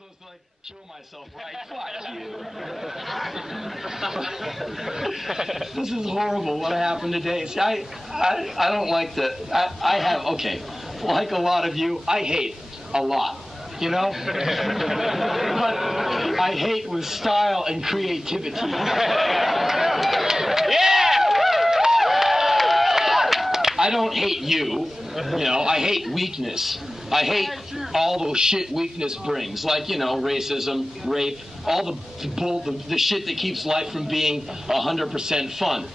supposed to like kill myself, right? Fuck you. This is horrible. What happened today? See, I don't like the. I have okay. Like a lot of you, I hate a lot. You know? But I hate with style and creativity. I don't hate you. You know, I hate weakness. I hate all the shit weakness brings, like, you know, racism, rape, all the shit that keeps life from being 100% fun.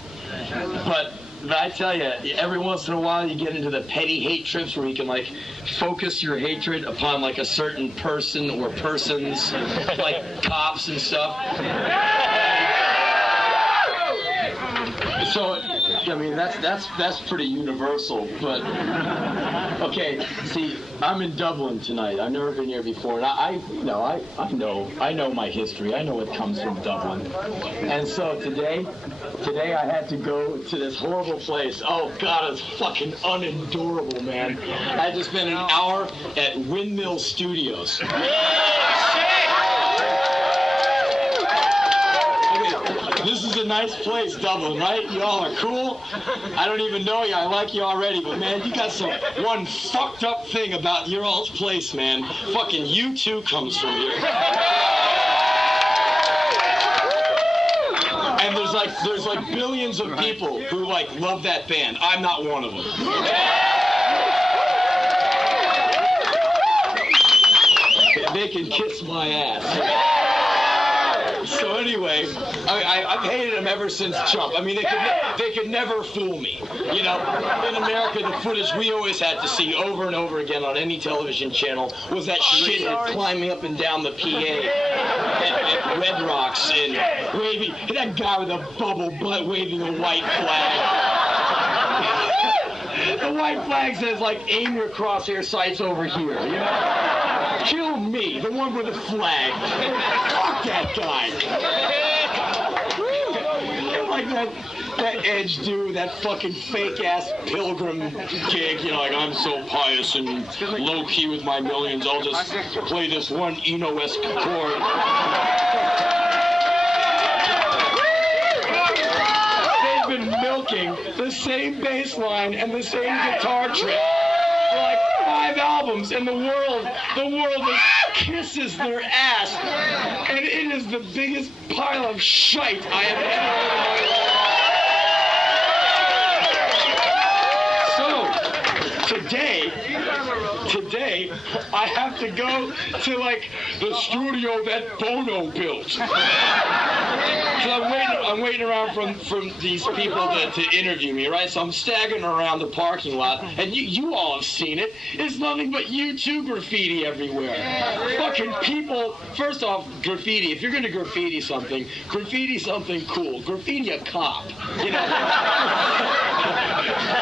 But I tell you, every once in a while you get into the petty hate trips where you can, like, focus your hatred upon, like, a certain person or persons, like cops and stuff. So, I mean, that's pretty universal, but, okay, see, I'm in Dublin tonight. I've never been here before, and I know my history. I know what comes from Dublin. And so today I had to go to this horrible place. Oh, God, it's fucking unendurable, man. I had to spend an hour at Windmill Studios. This is a nice place, Dublin, right? Y'all are cool. I don't even know you. I like you already, but man, you got one fucked up thing about your all's place, man. Fucking U2 comes from here. And there's like billions of people who like love that band. I'm not one of them. They can kiss my ass. So anyway, I've hated them ever since Trump. I mean, they could never fool me. You know, in America, the footage we always had to see over and over again on any television channel was that shithead climbing up and down the PA at Red Rocks and waving, that guy with a bubble butt waving a white flag. The white flag says, like, aim your crosshair sights over here, you know? Kill me, the one with the flag. Fuck that guy. Like that Edge dude, that fucking fake-ass pilgrim gig, you know, like, I'm so pious and low-key with my millions, I'll just play this one Eno-esque chord. They've been milking the same bass line and the same guitar trick for like 5 albums, and the world just kisses their ass, and it is the biggest pile of shite I have ever heard in my life. So today I have to go to like the studio that Bono built. So I'm waiting around from these people to interview me, right? So I'm staggering around the parking lot, and you all have seen it. It's nothing but U2 graffiti everywhere. Fucking people. First off, graffiti. If you're gonna graffiti something cool. Graffiti a cop. You know.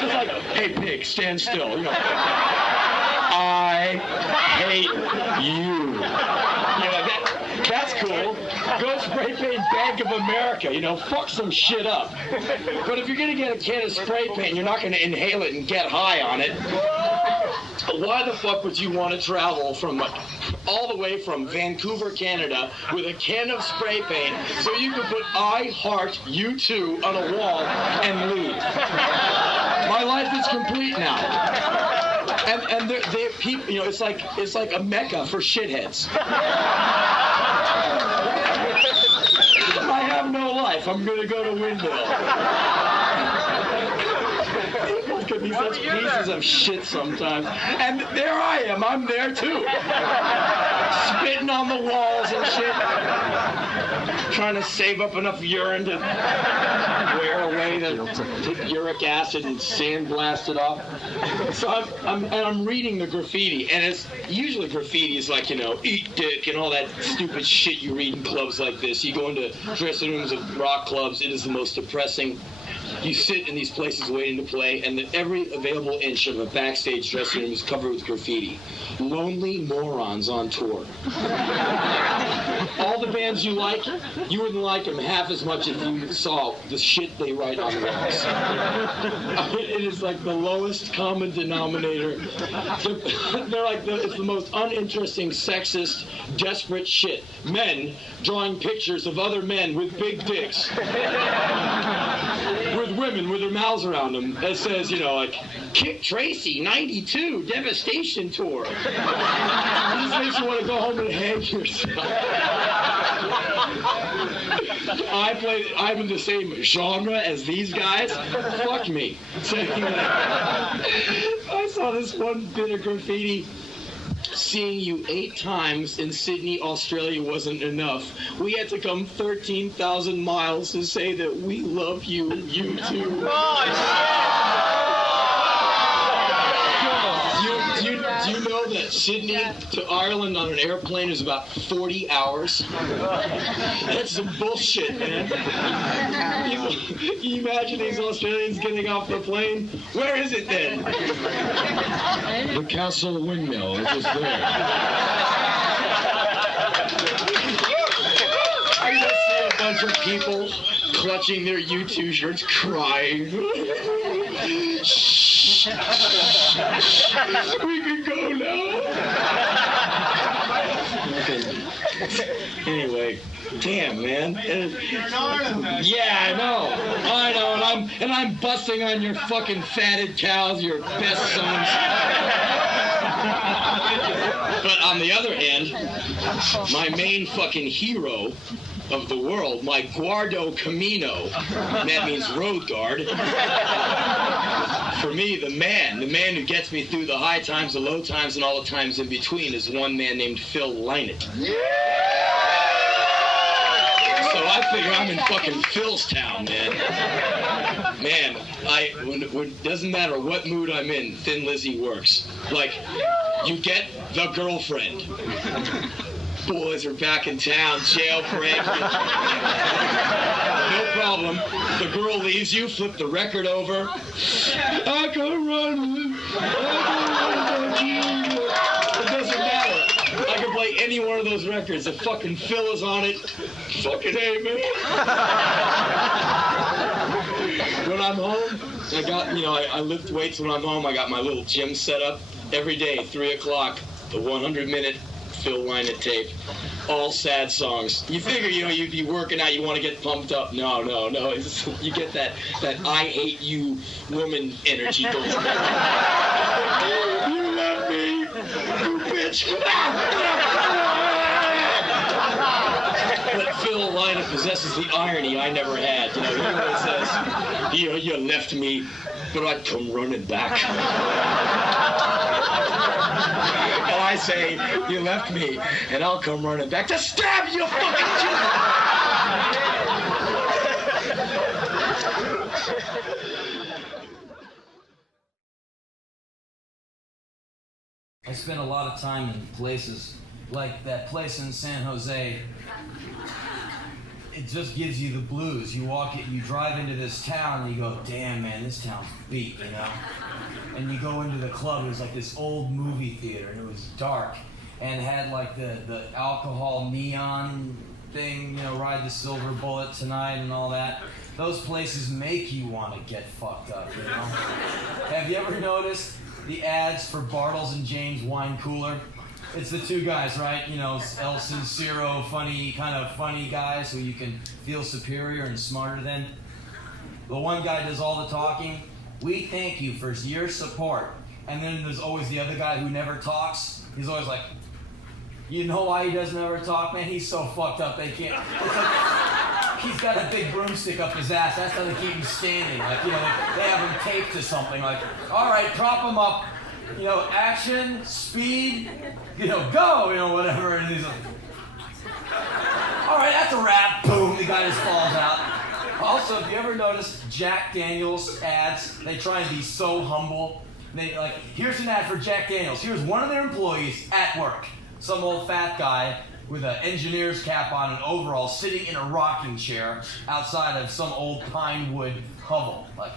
It's like, hey pig, stand still. You know. I hate you. You know, that's cool. Go spray paint Bank of America, you know, fuck some shit up. But if you're gonna get a can of spray paint, you're not gonna inhale it and get high on it. Why the fuck would you want to travel from all the way from Vancouver, Canada, with a can of spray paint so you can put I heart U2 on a wall and leave? My life is complete now. And they're people, you know, it's like a mecca for shitheads. I have no life. I'm gonna go to Windmill. People can be such pieces of shit sometimes. And there I am. I'm there too. Spitting on the walls and shit. Trying to save up enough urine to wear away the uric acid and sandblast it off. So I'm reading the graffiti, and it's usually graffiti is like, you know, eat dick and all that stupid shit you read in clubs like this. You go into dressing rooms of rock clubs, it is the most depressing You sit in these places waiting to play, and every available inch of a backstage dressing room is covered with graffiti. Lonely morons on tour. All the bands you like, you wouldn't like them half as much if you saw the shit they write on the walls. It is like the lowest common denominator. They're like it's the most uninteresting, sexist, desperate shit. Men drawing pictures of other men with big dicks. With women with their mouths around them. It says, like, Kick Tracy, 92, Devastation Tour. It just makes you want to go home and hang yourself. I'm in the same genre as these guys. Fuck me. I saw this one bit of graffiti. Seeing you 8 times in Sydney, Australia wasn't enough. We had to come 13,000 miles to say that we love you, you too. Oh, shit! Do you know that Sydney to Ireland on an airplane is about 40 hours? That's some bullshit, man. You imagine these Australians getting off the plane? Where is it then? The Castle Windmill. It was there. I just see a bunch of people clutching their U2 shirts, crying. Shh. We can go now. Anyway, damn, man. Yeah, I know, and I'm busting on your fucking fatted cows, your best sons. But on the other hand, my main fucking hero of the world, my Guardo Camino, that means road guard. For me, the man who gets me through the high times, the low times, and all the times in between is one man named Phil Lynott. So I figure I'm in fucking Phil's town, man. Man, when doesn't matter what mood I'm in, Thin Lizzy works. Like, you get the girlfriend. Boys are back in town, jailbreak. No problem. The girl leaves you, flip the record over. I can run. It doesn't matter. I can play any one of those records. If fucking Phil is on it, fucking hey, man. When I'm home, I lift weights when I'm home. I got my little gym set up every day, 3 o'clock, the 100-minute Phil Lynott tape, all sad songs. You figure, you'd be working out, you want to get pumped up. No. You get that I hate you woman energy going. You love me, you bitch. But Phil Lynott possesses the irony I never had. He always says, you left me, but I'd come running back. And I say, you left me, and I'll come running back to stab you, fucking children! I spent a lot of time in places like that place in San Jose. It just gives you the blues. You drive into this town and you go, damn, man, this town's beat, And you go into the club, it was like this old movie theater, and it was dark, and it had like the alcohol neon thing, ride the silver bullet tonight and all that. Those places make you want to get fucked up, Have you ever noticed the ads for Bartles and James wine cooler? It's the two guys, right? El Sincero, funny guys who you can feel superior and smarter than. The one guy does all the talking. We thank you for your support. And then there's always the other guy who never talks. He's always like, you know why he doesn't ever talk, man? He's so fucked up they can't. It's like, he's got a big broomstick up his ass. That's how they keep him standing. Like, they have him taped to something. Like, all right, prop him up. Action, speed, go, whatever. And he's like, all right, that's a wrap. Boom, the guy just falls out. Also, if you ever noticed Jack Daniels ads, they try and be so humble. They here's an ad for Jack Daniels. Here's one of their employees at work. Some old fat guy with an engineer's cap on and overalls, sitting in a rocking chair outside of some old pine wood hovel. Like,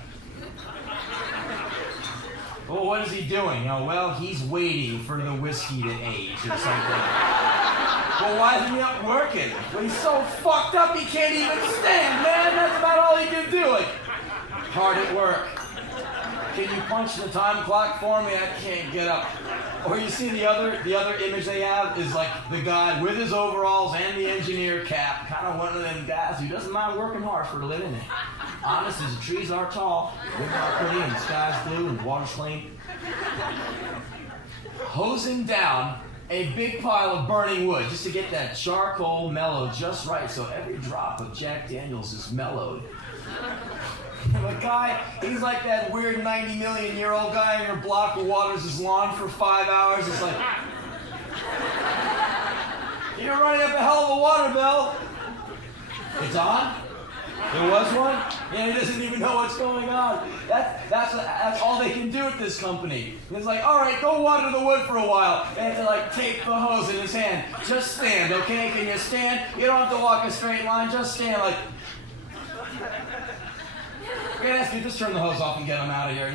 well, what is he doing? You know, well, he's waiting for the whiskey to age or something. Well, why isn't he up working? Well, he's so fucked up he can't even stand, man. That's about all he can do. Like, hard at work. Can you punch the time clock for me? I can't get up. Or you see the other image they have is like the guy with his overalls and the engineer cap, kind of one of them guys who doesn't mind working hard for a living. Honest as the trees are tall, women are pretty, and the sky's blue, and the water's clean. Hosing down a big pile of burning wood just to get that charcoal mellowed just right so every drop of Jack Daniels is mellowed. The guy, he's like that weird 90 million year old guy in your block who waters his lawn for 5 hours. It's like, you're running up a hell of a water bill. It's on? There was one? Yeah, he doesn't even know what's going on. That's all they can do at this company. It's like, all right, go water the wood for a while. They have to like tape the hose in his hand. Just stand, okay? Can you stand? You don't have to walk a straight line. Just stand like. Yes, you just turn the hose off and get them out of here.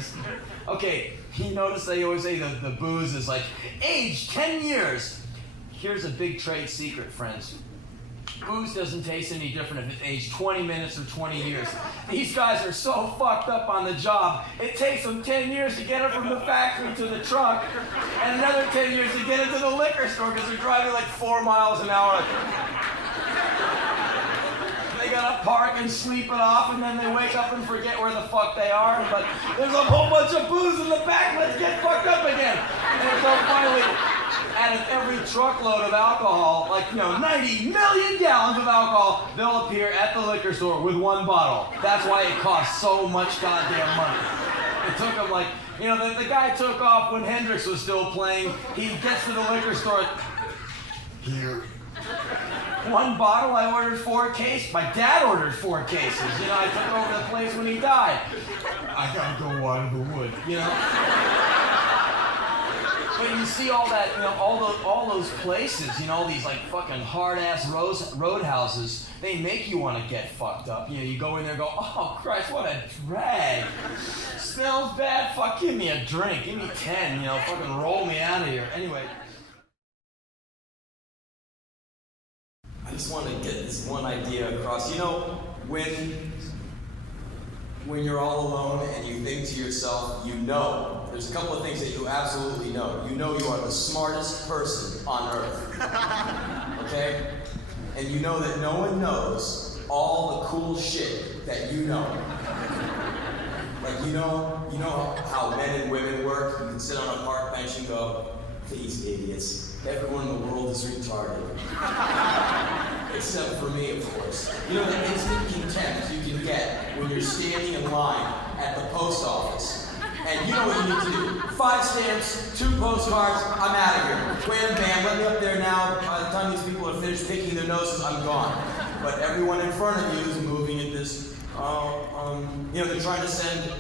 Okay, you notice they always say the booze is like, age 10 years. Here's a big trade secret, friends. Booze doesn't taste any different if it's aged 20 minutes or 20 years. These guys are so fucked up on the job, it takes them 10 years to get it from the factory to the truck, and another 10 years to get it to the liquor store because they're driving like 4 miles an hour. They gotta park and sleep it off, and then they wake up and forget where the fuck they are. But there's a whole bunch of booze in the back. Let's get fucked up again. And so finally, out of every truckload of alcohol, 90 million gallons of alcohol, they'll appear at the liquor store with one bottle. That's why it costs so much goddamn money. It took them the guy took off when Hendrix was still playing. He gets to the liquor store. Here. One bottle, I ordered 4 cases. My dad ordered 4 cases. I took over the place when he died. I gotta go water the wood, But you see all that, all those places, all these like fucking hard-ass roadhouses, they make you want to get fucked up. You go in there and go, oh Christ, what a drag. Smells bad, fuck, give me a drink, give me 10, fucking roll me out of here. Anyway. I just want to get this one idea across. When you're all alone and you think to yourself, there's a couple of things that you absolutely know. You know you are the smartest person on earth. Okay? And you know that no one knows all the cool shit that you know. Like, you know how men and women work? You can sit on a park bench and go, these idiots. Everyone in the world is retarded. Except for me, of course. The instant contempt you can get when you're standing in line at the post office. And you know what you need to do. 5 stamps, 2 postcards, I'm out of here. Wham, bam, let me up there now. By the time these people are finished picking their noses, I'm gone. But everyone in front of you is moving at this, they're trying to send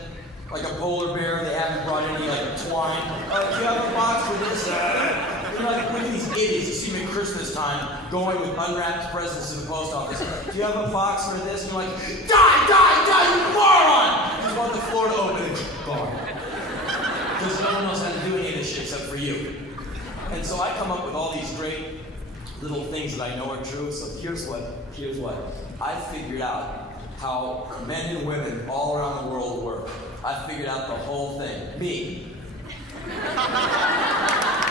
like a polar bear, they haven't brought any twine. Do you have a box for this? Look at these idiots you see me at Christmas time going with unwrapped presents to the post office. Do you have a box for this? And you're like, die, you moron! You just want the floor to open and gone. Because no one knows how to do any of this shit except for you. And so I come up with all these great little things that I know are true. So here's what. I figured out how men and women all around the world work. I figured out the whole thing. Me.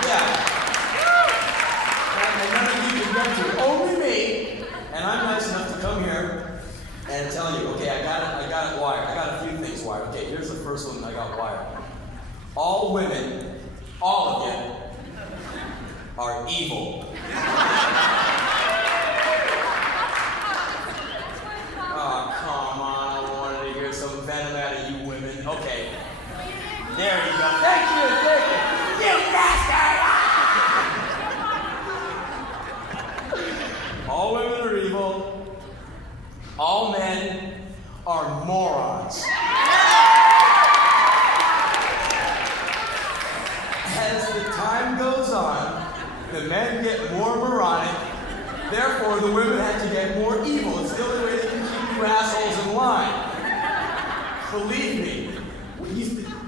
Yeah. And none of you can get to. Only me. And I'm nice enough to come here and tell you, okay, I got it wired. I got a few things wired. Okay, here's the first one I got wired. All women, all of you, are evil. Oh, come on. I wanted to hear some venom out of you women. Okay. There you go. Thank you. You bastard! All women are evil. All men are morons. As the time goes on, the men get more moronic Therefore, the women had to get more evil. It's the only way they can keep you assholes in line. Believe me,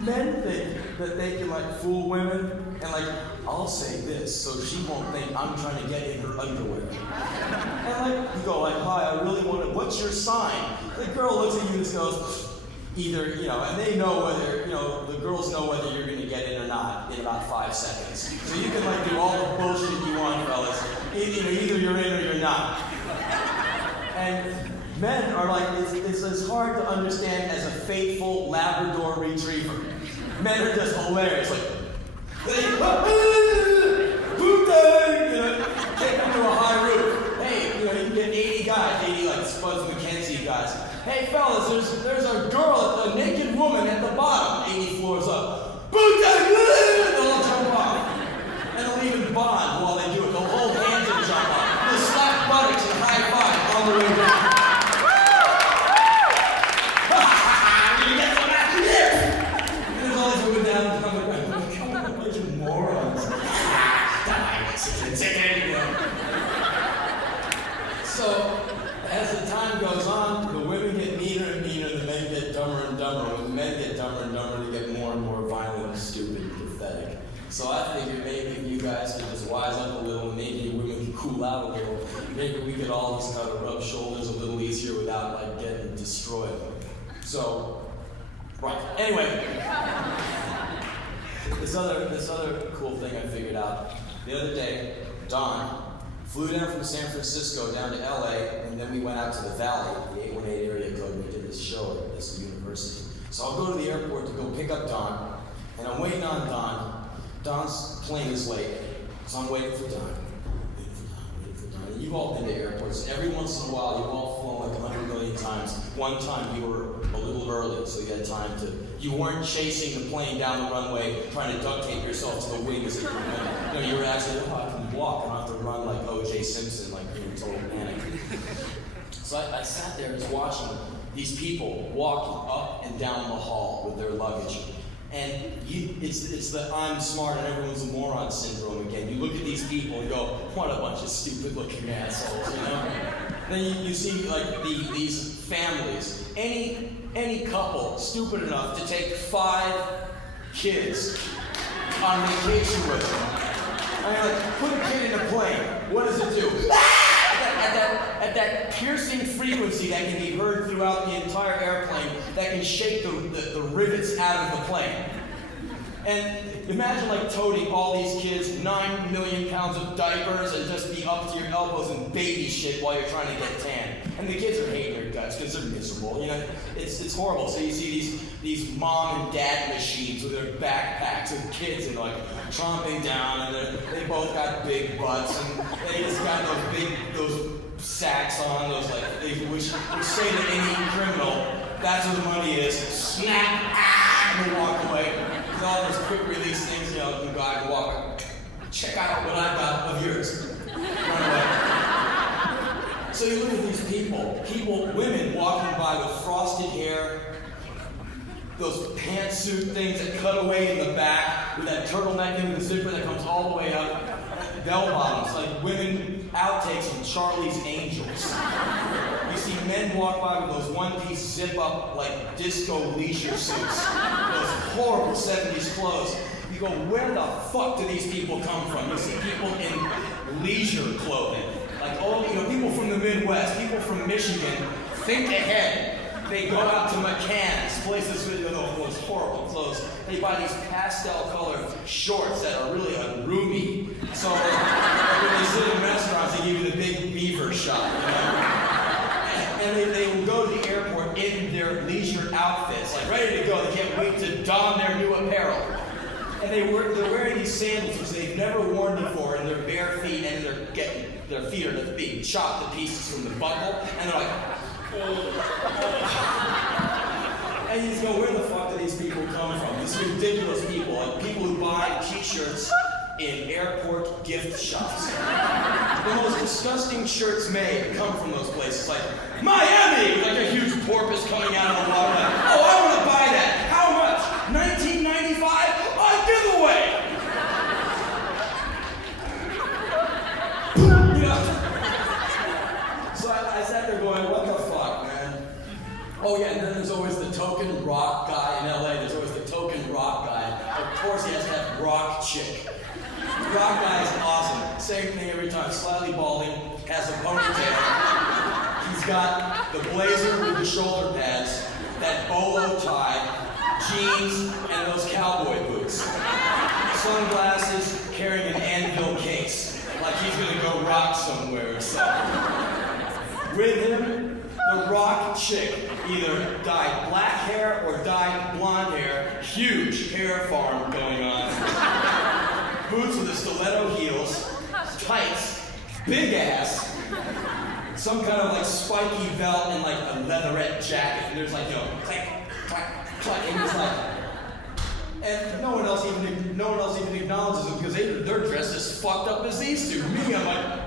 men think that they can like fool women, and like, I'll say this so she won't think I'm trying to get in her underwear. And like, you go like, hi, I really want to, what's your sign? The girl looks at you and just goes, either, and they know whether, the girls know whether you're going to get in or not in about 5 seconds. So you can like do all the bullshit you want, fellas. Either you're in or you're not. And men are like, it's as hard to understand as a faithful Labrador retriever. Men are just hilarious, like, take them to a high roof. Hey, you can get 80 guys, 80 like Spuds McKenzie guys. Hey fellas, there's a girl, a naked woman at the bottom, 80 floors up. They'll all jump off. And they'll even bond while they do it. They'll hold hands and jump off. They'll slap buttocks and high five on the way down. You get some action here! And there's all these women down and come around. Come on, a bunch of morons. So, as the time goes on, the women get meaner and meaner, the men get dumber and dumber. When the men get dumber and dumber, they get more and more violent, stupid, and pathetic. So I figured maybe you guys could just wise up a little, maybe you women could cool out a little. Maybe we could all just kind of rub shoulders a little easier without like getting destroyed. So, right. Anyway, this other cool thing I figured out. The other day, Don flew down from San Francisco down to LA, and then we went out to the Valley, the 818 area code, and we did this show at this university. So I'll go to the airport to go pick up Don, and I'm waiting on Don. Don's plane is late, so I'm waiting for Don. And you've all been to airports. Every once in a while, you've all flown like 100 million times. One time you were a little early, so you had time to. You weren't chasing the plane down the runway, trying to duct tape yourself to the wings. You were actually, I can walk. I don't have to run like O.J. Simpson, like in total panic. So I sat there just watching these people walking up and down the hall with their luggage. And it's the I'm smart and everyone's a moron syndrome again. You look at these people and go, what a bunch of stupid looking assholes, Then you see like these families, any couple stupid enough to take 5 kids on vacation with them. Like, put a kid in a plane. What does it do? At that piercing frequency that can be heard throughout the entire airplane, that can shake the rivets out of the plane. And imagine like toting all these kids, 9 million pounds of diapers, and just be up to your elbows in baby shit while you're trying to get tan. And the kids are hating their guts because they're miserable. It's horrible. So you see these mom and dad machines with their backpacks with kids and like tromping down, and they both got big butts, and they just got those sacks on, which say to any criminal, that's where the money is. Snap, and they walk away. With all those quick release things, the guy can walk away. Check out what I've got of yours. Run away. So you look at these people, women walking by with frosted hair, those pantsuit things that cut away in the back, with that turtleneck in the zipper that comes all the way up, bell bottoms, like women outtakes from Charlie's Angels. You see men walk by with those one-piece zip-up, like disco leisure suits, those horrible 70s clothes. You go, where the fuck do these people come from? You see people in leisure clothing. Like, people from the Midwest, people from Michigan, think ahead. They go out to McCann's, places with those horrible clothes. They buy these pastel-colored shorts that are really unroomy. So when they sit in restaurants, they give you the big beaver shot, And they will go to the airport in their leisure outfits, like ready to go. They can't wait to don their new apparel. And they're wearing these sandals which they've never worn before, and their bare feet, and their feet are being chopped to pieces from the buckle, and they're like, and you just go, where the fuck do these people come from? These ridiculous people, like people who buy t-shirts in airport gift shops. The most disgusting shirts made come from those places, like Miami, like a huge porpoise coming out of the water. Like, I want to buy that. How much? $19.95? Giveaway. Oh yeah, and then there's always the token rock guy in LA. There's always the token rock guy. Of course he has to have rock chick. Rock guy is awesome. Same thing every time. Slightly balding, has a ponytail. He's got the blazer with the shoulder pads, that bolo tie, jeans, and those cowboy boots. Sunglasses, carrying an anvil case, like he's gonna go rock somewhere or something. With him, the rock chick either dyed black hair or dyed blonde hair. Huge hair farm going on. Boots with the stiletto heels, tights, big ass, some kind of like spiky belt and like a leatherette jacket. And there's like, you know, clack, clack, clack, and it's like, and no one else even acknowledges them because they're dressed as fucked up as these two. Me, I'm like,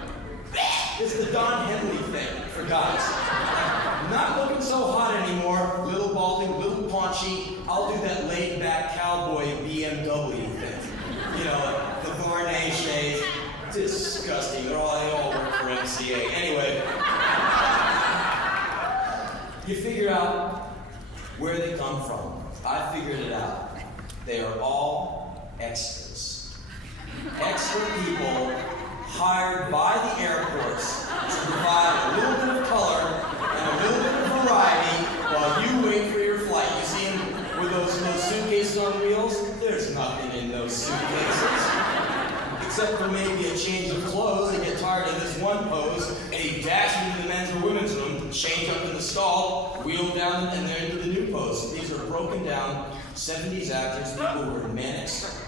it's the Don Henley thing for guys. Not looking so hot anymore, little balding, little paunchy. I'll do that laid back cowboy BMW thing. You know, the Varney shades. Disgusting. They all work for MCA. Anyway, you figure out where they come from. I figured it out. They are all extras. Extra people hired by the airports to provide a little bit of color and a little bit of variety while you wait for your flight. You see them with those suitcases on wheels? There's nothing in those suitcases. Except for maybe a change of clothes. They get tired of this one pose, and he dashes into the men's or women's room, change up in the stall, wheel down, and they're into the new pose. These are broken down 70s actors, people who are manics.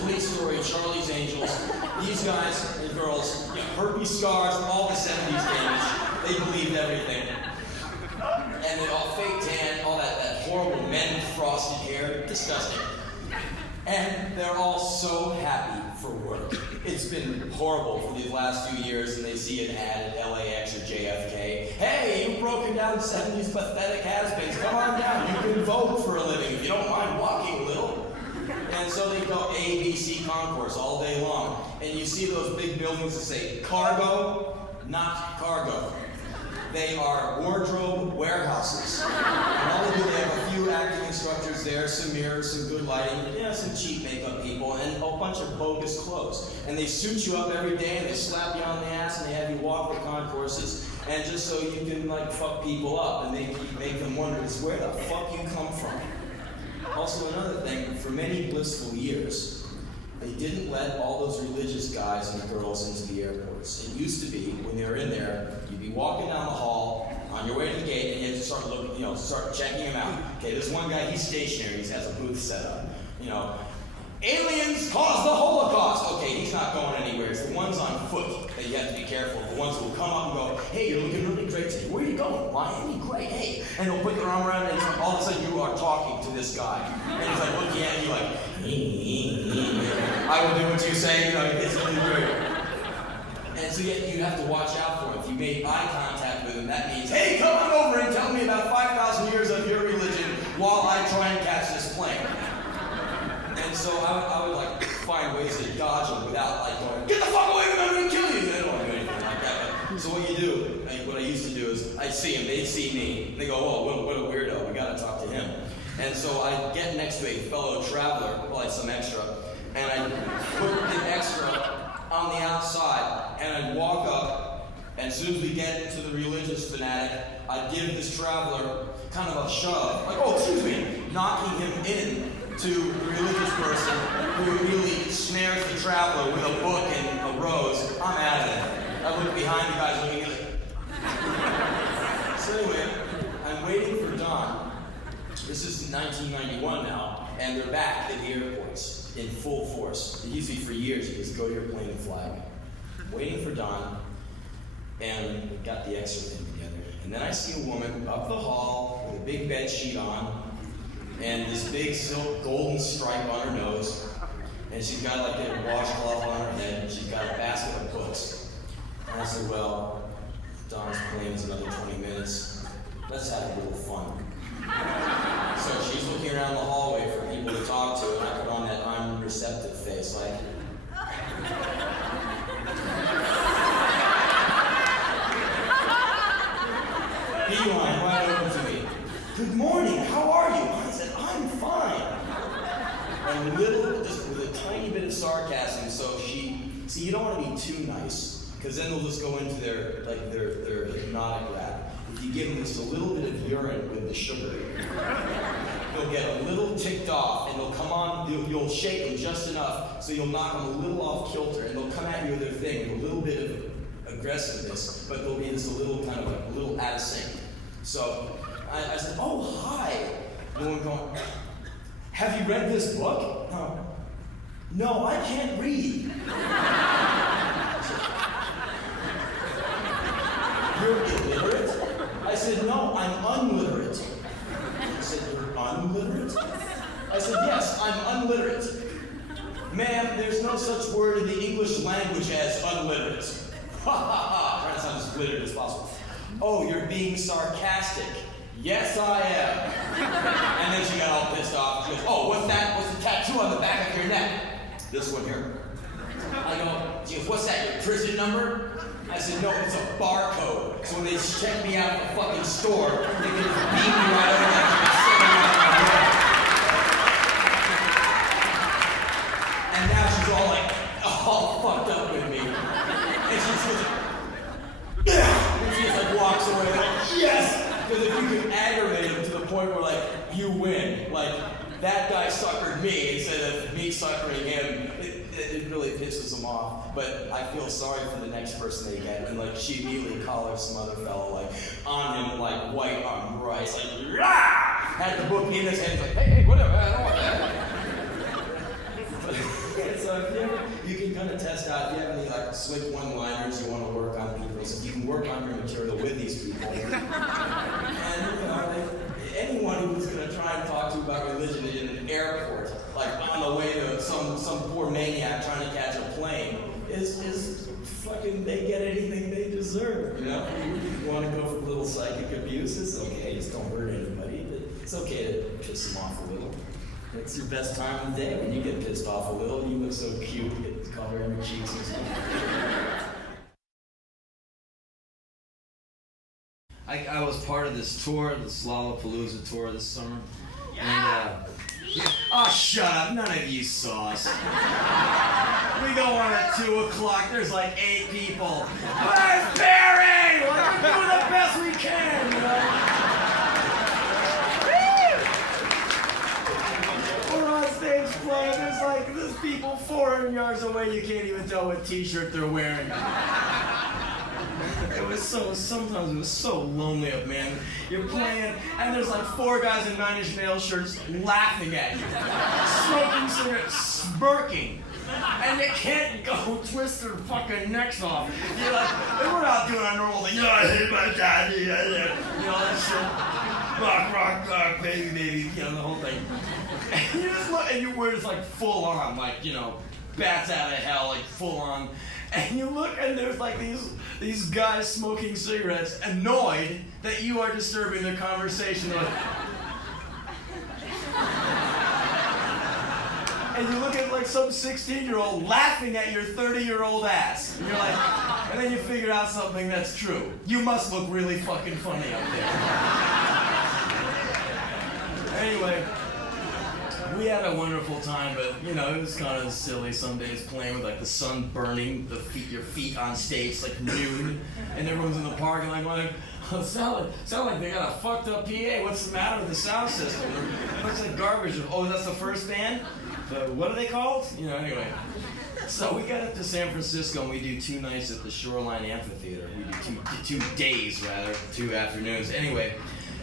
Police Story, Charlie's Angels. These guys and girls, you know, herpes scars, all the 70s damage. They believed everything. And they all fake tan, all that horrible men frosted hair, disgusting. And they're all so happy for work. It's been horrible for these last few years, and they see an ad at LAX or JFK. Hey, you've broken down 70s pathetic has-beens. Come on down. You can vote for a living if you don't mind walking a little. And so they go ABC concourse all day long. And you see those big buildings that say cargo, not cargo. They are wardrobe warehouses. And all they do, they have a few acting instructors there, some mirrors, some good lighting, yeah, some cheap makeup people, and a bunch of bogus clothes. And they suit you up every day, and they slap you on the ass, and they have you walk the concourses, and just so you can, like, fuck people up, and they make them wonder, where the fuck you come from? Also, another thing, for many blissful years, they didn't let all those religious guys and girls into the airports. It used to be, when they were in there, you'd be walking down the hall, on your way to the gate, and you had to start looking, you know, start checking him out. Okay, there's one guy, he's stationary, he has a booth set up. You know, aliens caused the Holocaust. Okay, he's not going anywhere. It's the ones on foot that you have to be careful. The ones who will come up and go, hey, you're looking really great today. Where are you going? Miami? Great, hey. And they'll put their arm around it, and all of a sudden you are talking to this guy. And he's like looking at you like, I will do what you say, you know, it's really great. And so you have to watch out for him. If you made eye contact with him, that means, hey, come on over and tell me about 5,000 years of your religion while I try and catch this plane. And so I would like find ways to dodge them without like going, get the fuck away from me, I'm gonna kill you. They don't want to do anything like that. But, so what you do, what I used to do is I'd see him, they'd see me, and they go, oh, what a weirdo, we gotta talk to him. And so I'd get next to a fellow traveler, like some extra, and I'd put the extra on the outside, and I'd walk up, and as soon as we get into the religious fanatic, I'd give this traveler kind of a shove, like, oh, excuse me, knocking him in to the religious person who really snares the traveler with a book and a rose. I'm out of it. I look behind the guys looking at it. So anyway, I'm waiting for Don. This is 1991 now, and they're back at the airports in full force. It used to be for years, you just go to your plane and fly away. Waiting for Don, and we got the extra thing together. And then I see a woman up the hall with a big bed sheet on, and this big silk golden stripe on her nose, and she's got like a washcloth on her head, and she's got a basket of books. And I said, well, Don's plane is another 20 minutes. Let's have a little fun. So she's looking around the hallway for people to talk to, and I put on that unreceptive face, like, beeline right over to me. good morning, how are you? I said, I'm fine. And just with a tiny bit of sarcasm, so see, you don't want to be too nice, because then they'll just go into their hypnotic rap. If you give them just a little bit of urine with the sugar, they'll get a little ticked off, and they'll come on, you'll shake them just enough, so you'll knock them a little off kilter, and they'll come at you with their thing with a little bit of aggressiveness, but they'll be just a little kind of like a little out of sync. So I said, oh, hi. And one going, have you read this book? No, I can't read. You're illiterate? I said, no, I'm unliterate. He said, you're unliterate? I said, yes, I'm unliterate. Ma'am, there's no such word in the English language as unliterate. Ha ha ha, trying to sound as literate as possible. Oh, you're being sarcastic. Yes, I am. And then she got all pissed off. She goes, oh, what's that? What's the tattoo on the back of your neck? This one here. I go, she goes, what's that, your prison number? I said, no, it's a barcode. So when they check me out at the fucking store, they can just beat me right over there and send me out my way. And now she's all like, all fucked up with me. And she just goes, yeah! And she just like walks away like, yes! Because if you can aggravate him to the point where like, you win. Like, that guy suckered me instead of me suckering him. It really pisses him off, but I feel sorry for the next person they get, and like she immediately collars some other fellow like on him like white on rice, like rah! Had the book in his hand, like hey, whatever, I don't want that. So if you can kind of test out if you have any like slick one-liners you want to work on people, so you can work on your material with these people. And anyone who's going to try and talk to you about religion in an airport, like on the way to some poor maniac trying to catch a plane, is fucking, they get anything they deserve, you know? You want to go for a little psychic abuse, it's okay, just don't hurt anybody. It's okay to piss them off a little. It's your best time of the day when you get pissed off a little. You look so cute, you get the color in your cheeks and stuff. I was part of this tour, the Lollapalooza tour this summer. Yeah. And, oh, shut up. None of you saw us. We go on at 2 o'clock. There's like 8 people. Where's Barry? We're doing the best we can, you know? We're on stage playing. There's people 400 yards away. You can't even tell what t-shirt they're wearing. Sometimes it was so lonely up, man. You're playing, and there's like 4 guys in 9-inch nail shirts laughing at you, smoking cigarettes, smirking, and they can't go twist their fucking necks off. You're like, we're not doing our normal thing. I hate my daddy, you know, that shit. Rock, baby, you know, the whole thing. And you just look, and you wear this like full on, like, you know, bats out of hell, like full on. And you look, and there's like these guys smoking cigarettes, annoyed that you are disturbing their conversation. Like, and you look at like some 16-year-old laughing at your 30-year-old ass. And you're like, and then you figure out something that's true. You must look really fucking funny up there. Anyway. We had a wonderful time, but you know, it was kind of silly some days playing with like the sun burning your feet on stage like noon, and everyone's in the parking lot going, oh, sound like they got a fucked up PA. What's the matter with the sound system? Looks like garbage. Oh, that's the first band? What are they called? You know, anyway. So we got up to San Francisco and we do 2 nights at the Shoreline Amphitheater. We do 2 days rather, 2 afternoons. Anyway.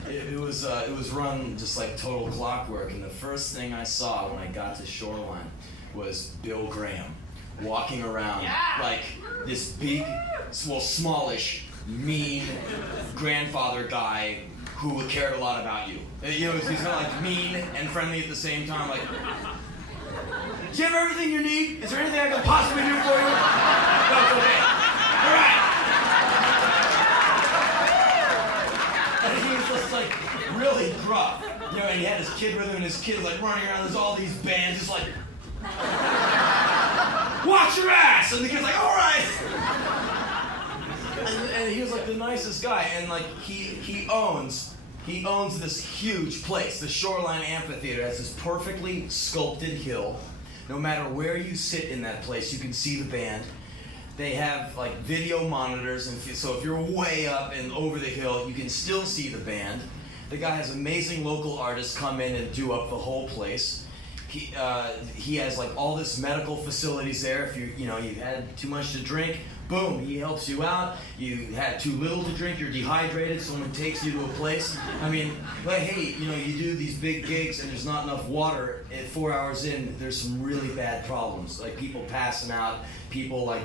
It was run just like total clockwork, and the first thing I saw when I got to Shoreline was Bill Graham walking around like this big, well, smallish, mean grandfather guy who cared a lot about you. You know, he's kind of like mean and friendly at the same time. Like, do you have everything you need? Is there anything I can possibly do for you? No, it's okay. All right. Like really gruff, you know, and he had his kid with him, and his kid like running around. There's all these bands, just like, watch your ass, and the kid's like, all right. And he was like the nicest guy, and like he owns He owns this huge place. The Shoreline Amphitheater has this perfectly sculpted hill. No matter where you sit in that place, you can see the band. They have like video monitors, and so if you're way up and over the hill, you can still see the band. The guy has amazing local artists come in and do up the whole place. He has like all this medical facilities there. If you had too much to drink, boom, he helps you out. You had too little to drink, you're dehydrated, someone takes you to a place. I mean, like, hey, you do these big gigs and there's not enough water. At 4 hours in, there's some really bad problems. Like people passing out, people like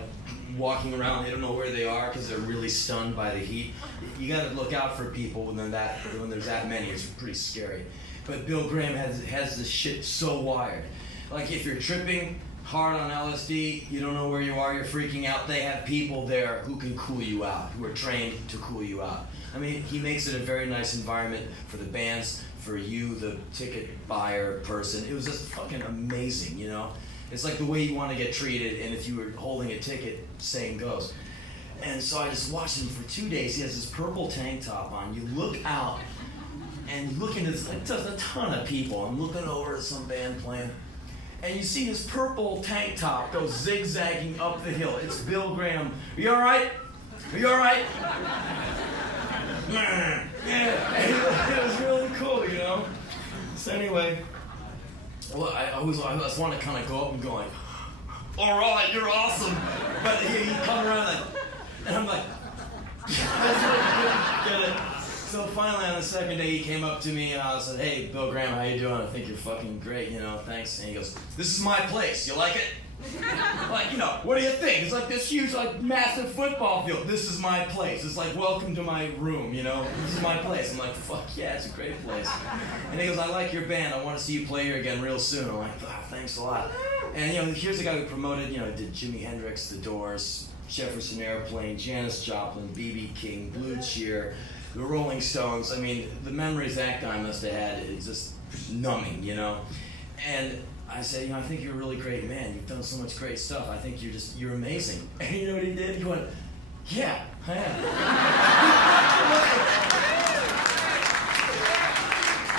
walking around, they don't know where they are because they're really stunned by the heat. You got to look out for people when there's that many. It's pretty scary. But Bill Graham has this shit so wired. Like if you're tripping hard on LSD, you don't know where you are, you're freaking out, they have people there who can cool you out, who are trained to cool you out. I mean, he makes it a very nice environment for the bands, for you, the ticket buyer person. It was just fucking amazing, you know? It's like the way you want to get treated, and if you were holding a ticket, same goes. And so I just watched him for 2 days. He has this purple tank top on. You look out, and you look into this, like, there's a ton of people. I'm looking over at some band playing, and you see this purple tank top go zigzagging up the hill. It's Bill Graham. Are you all right? Are you all right? Yeah. And it was really cool, you know? So anyway, well, I just want to kind of go up and go like, all right, you're awesome. But he come around like, and I'm like, get it. So finally on the second day he came up to me and I said, hey, Bill Graham, how you doing? I think you're fucking great, thanks. And he goes, this is my place, you like it? Like, what do you think? It's like this huge, like, massive football field. This is my place. It's like, welcome to my room, This is my place. I'm like, fuck yeah, it's a great place. And he goes, I like your band. I want to see you play here again real soon. I'm like, oh, thanks a lot. And, here's a guy who promoted, did Jimi Hendrix, The Doors, Jefferson Airplane, Janis Joplin, B.B. King, Blue Cheer, the Rolling Stones. I mean, the memories that guy must have had is just numbing, And I said, I think you're a really great man. You've done so much great stuff. I think you're amazing. And you know what he did? He went, yeah, I am.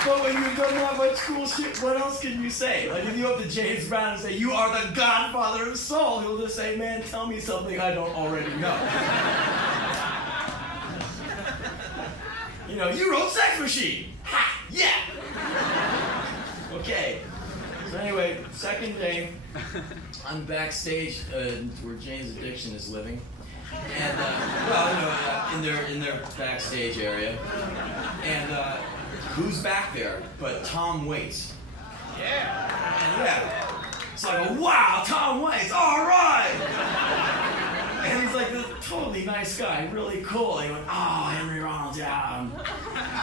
But when you've done that much cool shit, what else can you say? Like if you go up to James Brown and say, you are the godfather of soul, he'll just say, man, tell me something I don't already know. You wrote Sex Machine. Ha! Yeah! Okay. So anyway, second day, I'm backstage where Jane's Addiction is living, and in their backstage area, and who's back there but Tom Waits? Yeah. And it's like, wow, Tom Waits, all right. And he's like this totally nice guy, really cool. He went, oh, Henry Rollins, yeah,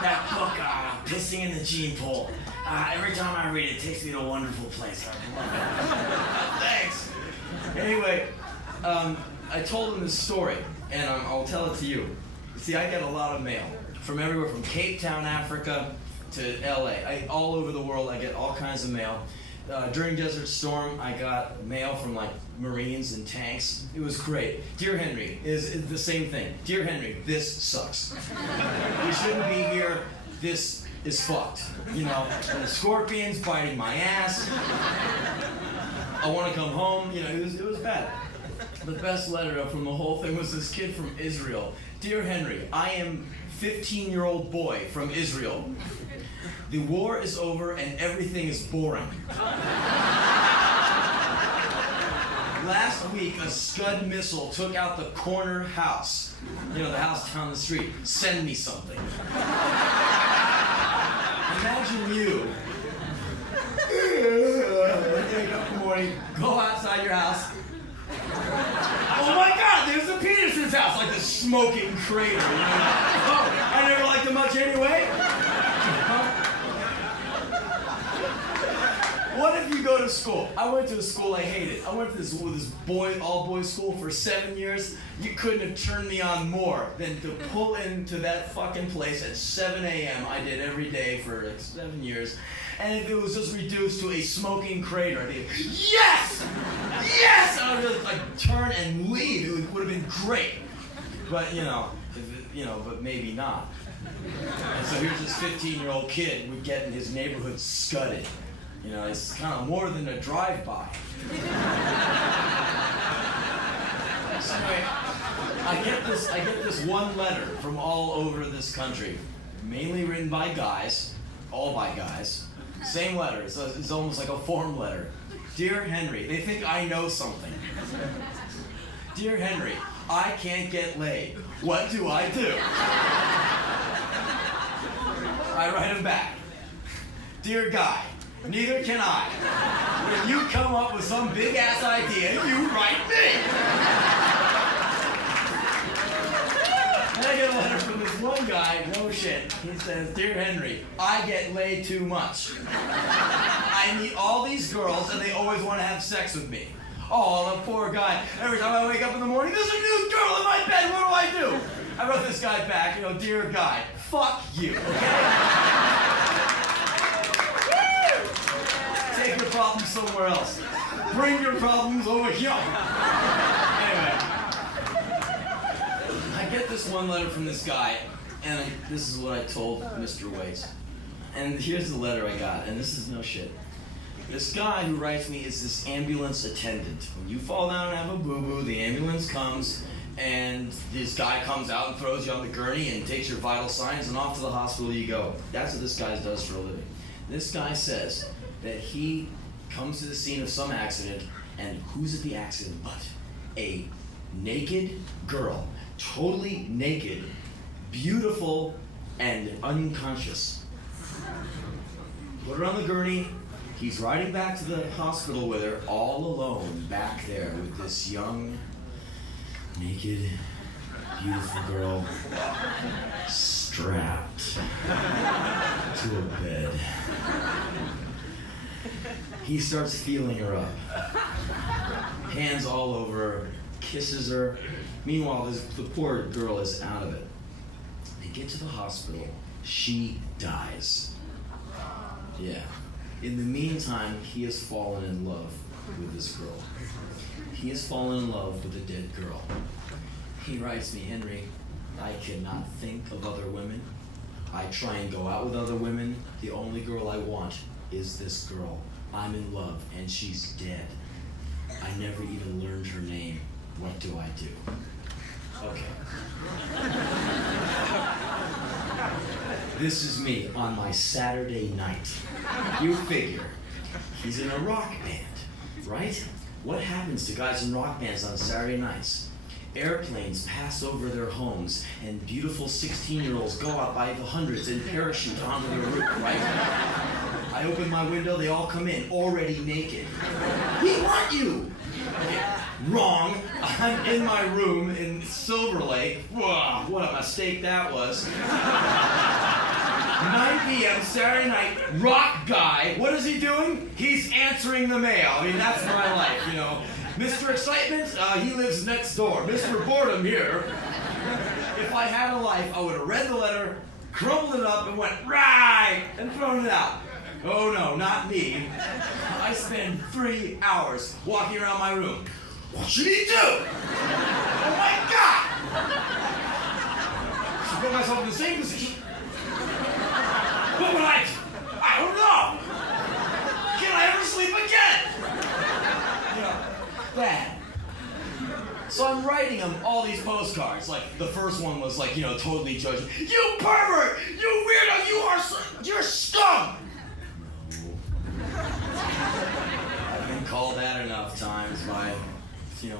that book, Pissing in the Gene Pool. Every time I read it, it takes me to a wonderful place. Thanks. Anyway, I told him this story, and I'll tell it to you. See, I get a lot of mail from everywhere, from Cape Town, Africa, to LA. All over the world, I get all kinds of mail. During Desert Storm, I got mail from like Marines and tanks. It was great. Dear Henry, is the same thing. Dear Henry, this sucks. You shouldn't be here. This is fucked. And the scorpions biting my ass. I want to come home. It was bad. The best letter from the whole thing was this kid from Israel. Dear Henry, I am 15-year-old boy from Israel. The war is over and everything is boring. Last week, a Scud missile took out the corner house. The house down the street. Send me something. Imagine you. Wake up in the morning, go outside your house. Oh my God, there's the Peterson's house, like the smoking crater. Oh, I never liked him much anyway. What if you go to school? I went to a school I hated. I went to this all-boys school for 7 years. You couldn't have turned me on more than to pull into that fucking place at 7 a.m. I did every day for like 7 years. And if it was just reduced to a smoking crater, I'd be, yes! Yes! I would just like turn and leave. It would have been great. But but maybe not. And so here's this 15-year-old kid would get in his neighborhood scudded. It's kind of more than a drive-by. So anyway, I get this one letter from all over this country, mainly written by guys, all by guys. Same letter. It's almost like a form letter. Dear Henry, they think I know something. Dear Henry, I can't get laid. What do I do? I write him back. Dear guy, neither can I. When you come up with some big ass idea, you write me. And I get a letter from this one guy, no shit. He says, Dear Henry, I get laid too much. I meet all these girls and they always want to have sex with me. Oh, the poor guy. Every time I wake up in the morning, there's a new girl in my bed. What do I do? I wrote this guy back, dear guy, fuck you, okay? Take your problems somewhere else. Bring your problems over here. Anyway, I get this one letter from this guy, and this is what I told Mr. Waits. And here's the letter I got, and this is no shit. This guy who writes me is this ambulance attendant. When you fall down and have a boo-boo, the ambulance comes, and this guy comes out and throws you on the gurney and takes your vital signs, and off to the hospital you go. That's what this guy does for a living. This guy says that he comes to the scene of some accident, and who's at the accident but a naked girl, totally naked, beautiful, and unconscious. Put her on the gurney. He's riding back to the hospital with her, all alone back there with this young, naked, beautiful girl strapped to a bed. He starts feeling her up. Hands all over her, kisses her. Meanwhile, the poor girl is out of it. They get to the hospital. She dies. Yeah. In the meantime, he has fallen in love with this girl. He has fallen in love with a dead girl. He writes me, Henry, I cannot think of other women. I try and go out with other women. The only girl I want is this girl. I'm in love, and she's dead. I never even learned her name. What do I do? Okay. This is me on my Saturday night. You figure, he's in a rock band, right? What happens to guys in rock bands on Saturday nights? Airplanes pass over their homes, and beautiful 16-year-olds go out by the hundreds and parachute onto their roof, right? I open my window, they all come in, already naked. We want you! Wrong. I'm in my room in Silver Lake. Whoa, what a mistake that was. 9 p.m. Saturday night, rock guy. What is he doing? He's answering the mail. I mean, that's my life, Mr. Excitement, he lives next door. Mr. Boredom here. If I had a life, I would have read the letter, crumpled it up, and went, right, and thrown it out. Oh no, not me. I spend 3 hours walking around my room. What should he do? Oh my God! I put myself in the same position. What would I do? I don't know. Can I ever sleep again? Bad. So I'm writing him all these postcards. Like, the first one was like, totally judging. You pervert! You weirdo! You're scum! I've been called that enough times by,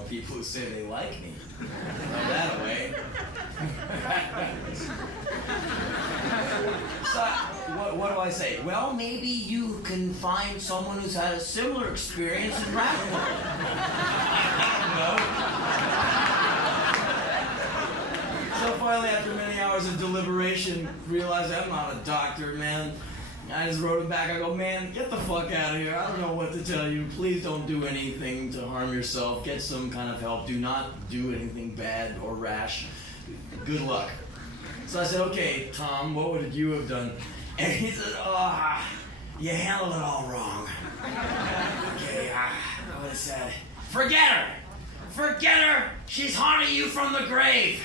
people who say they like me. That way. So, what do I say? Well, maybe you can find someone who's had a similar experience in Radical. No. So finally, after many hours of deliberation, realized I'm not a doctor, man. I just wrote him back. I go, man, get the fuck out of here. I don't know what to tell you. Please don't do anything to harm yourself. Get some kind of help. Do not do anything bad or rash. Good luck. So I said, okay, Tom, what would you have done? And he said, you handled it all wrong. Okay, I would have said, forget her. Forget her. She's haunting you from the grave.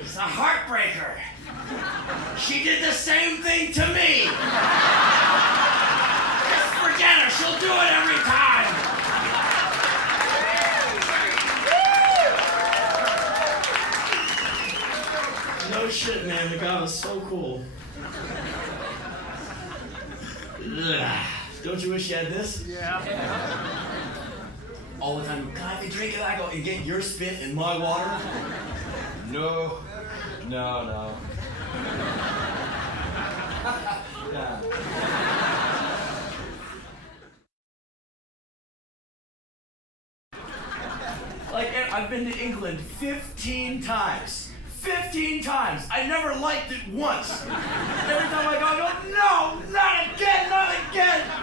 She's a heartbreaker. She did the same thing to me. Just forget her. She'll do it every time. No shit, man. The guy was so cool. Ugh. Don't you wish you had this? Yeah. All the time, can I have a drink of that? I go and get your spit in my water? No. No. Yeah. Like, I've been to England 15 times. 15 times. I never liked it once. Every time I go, no, not again.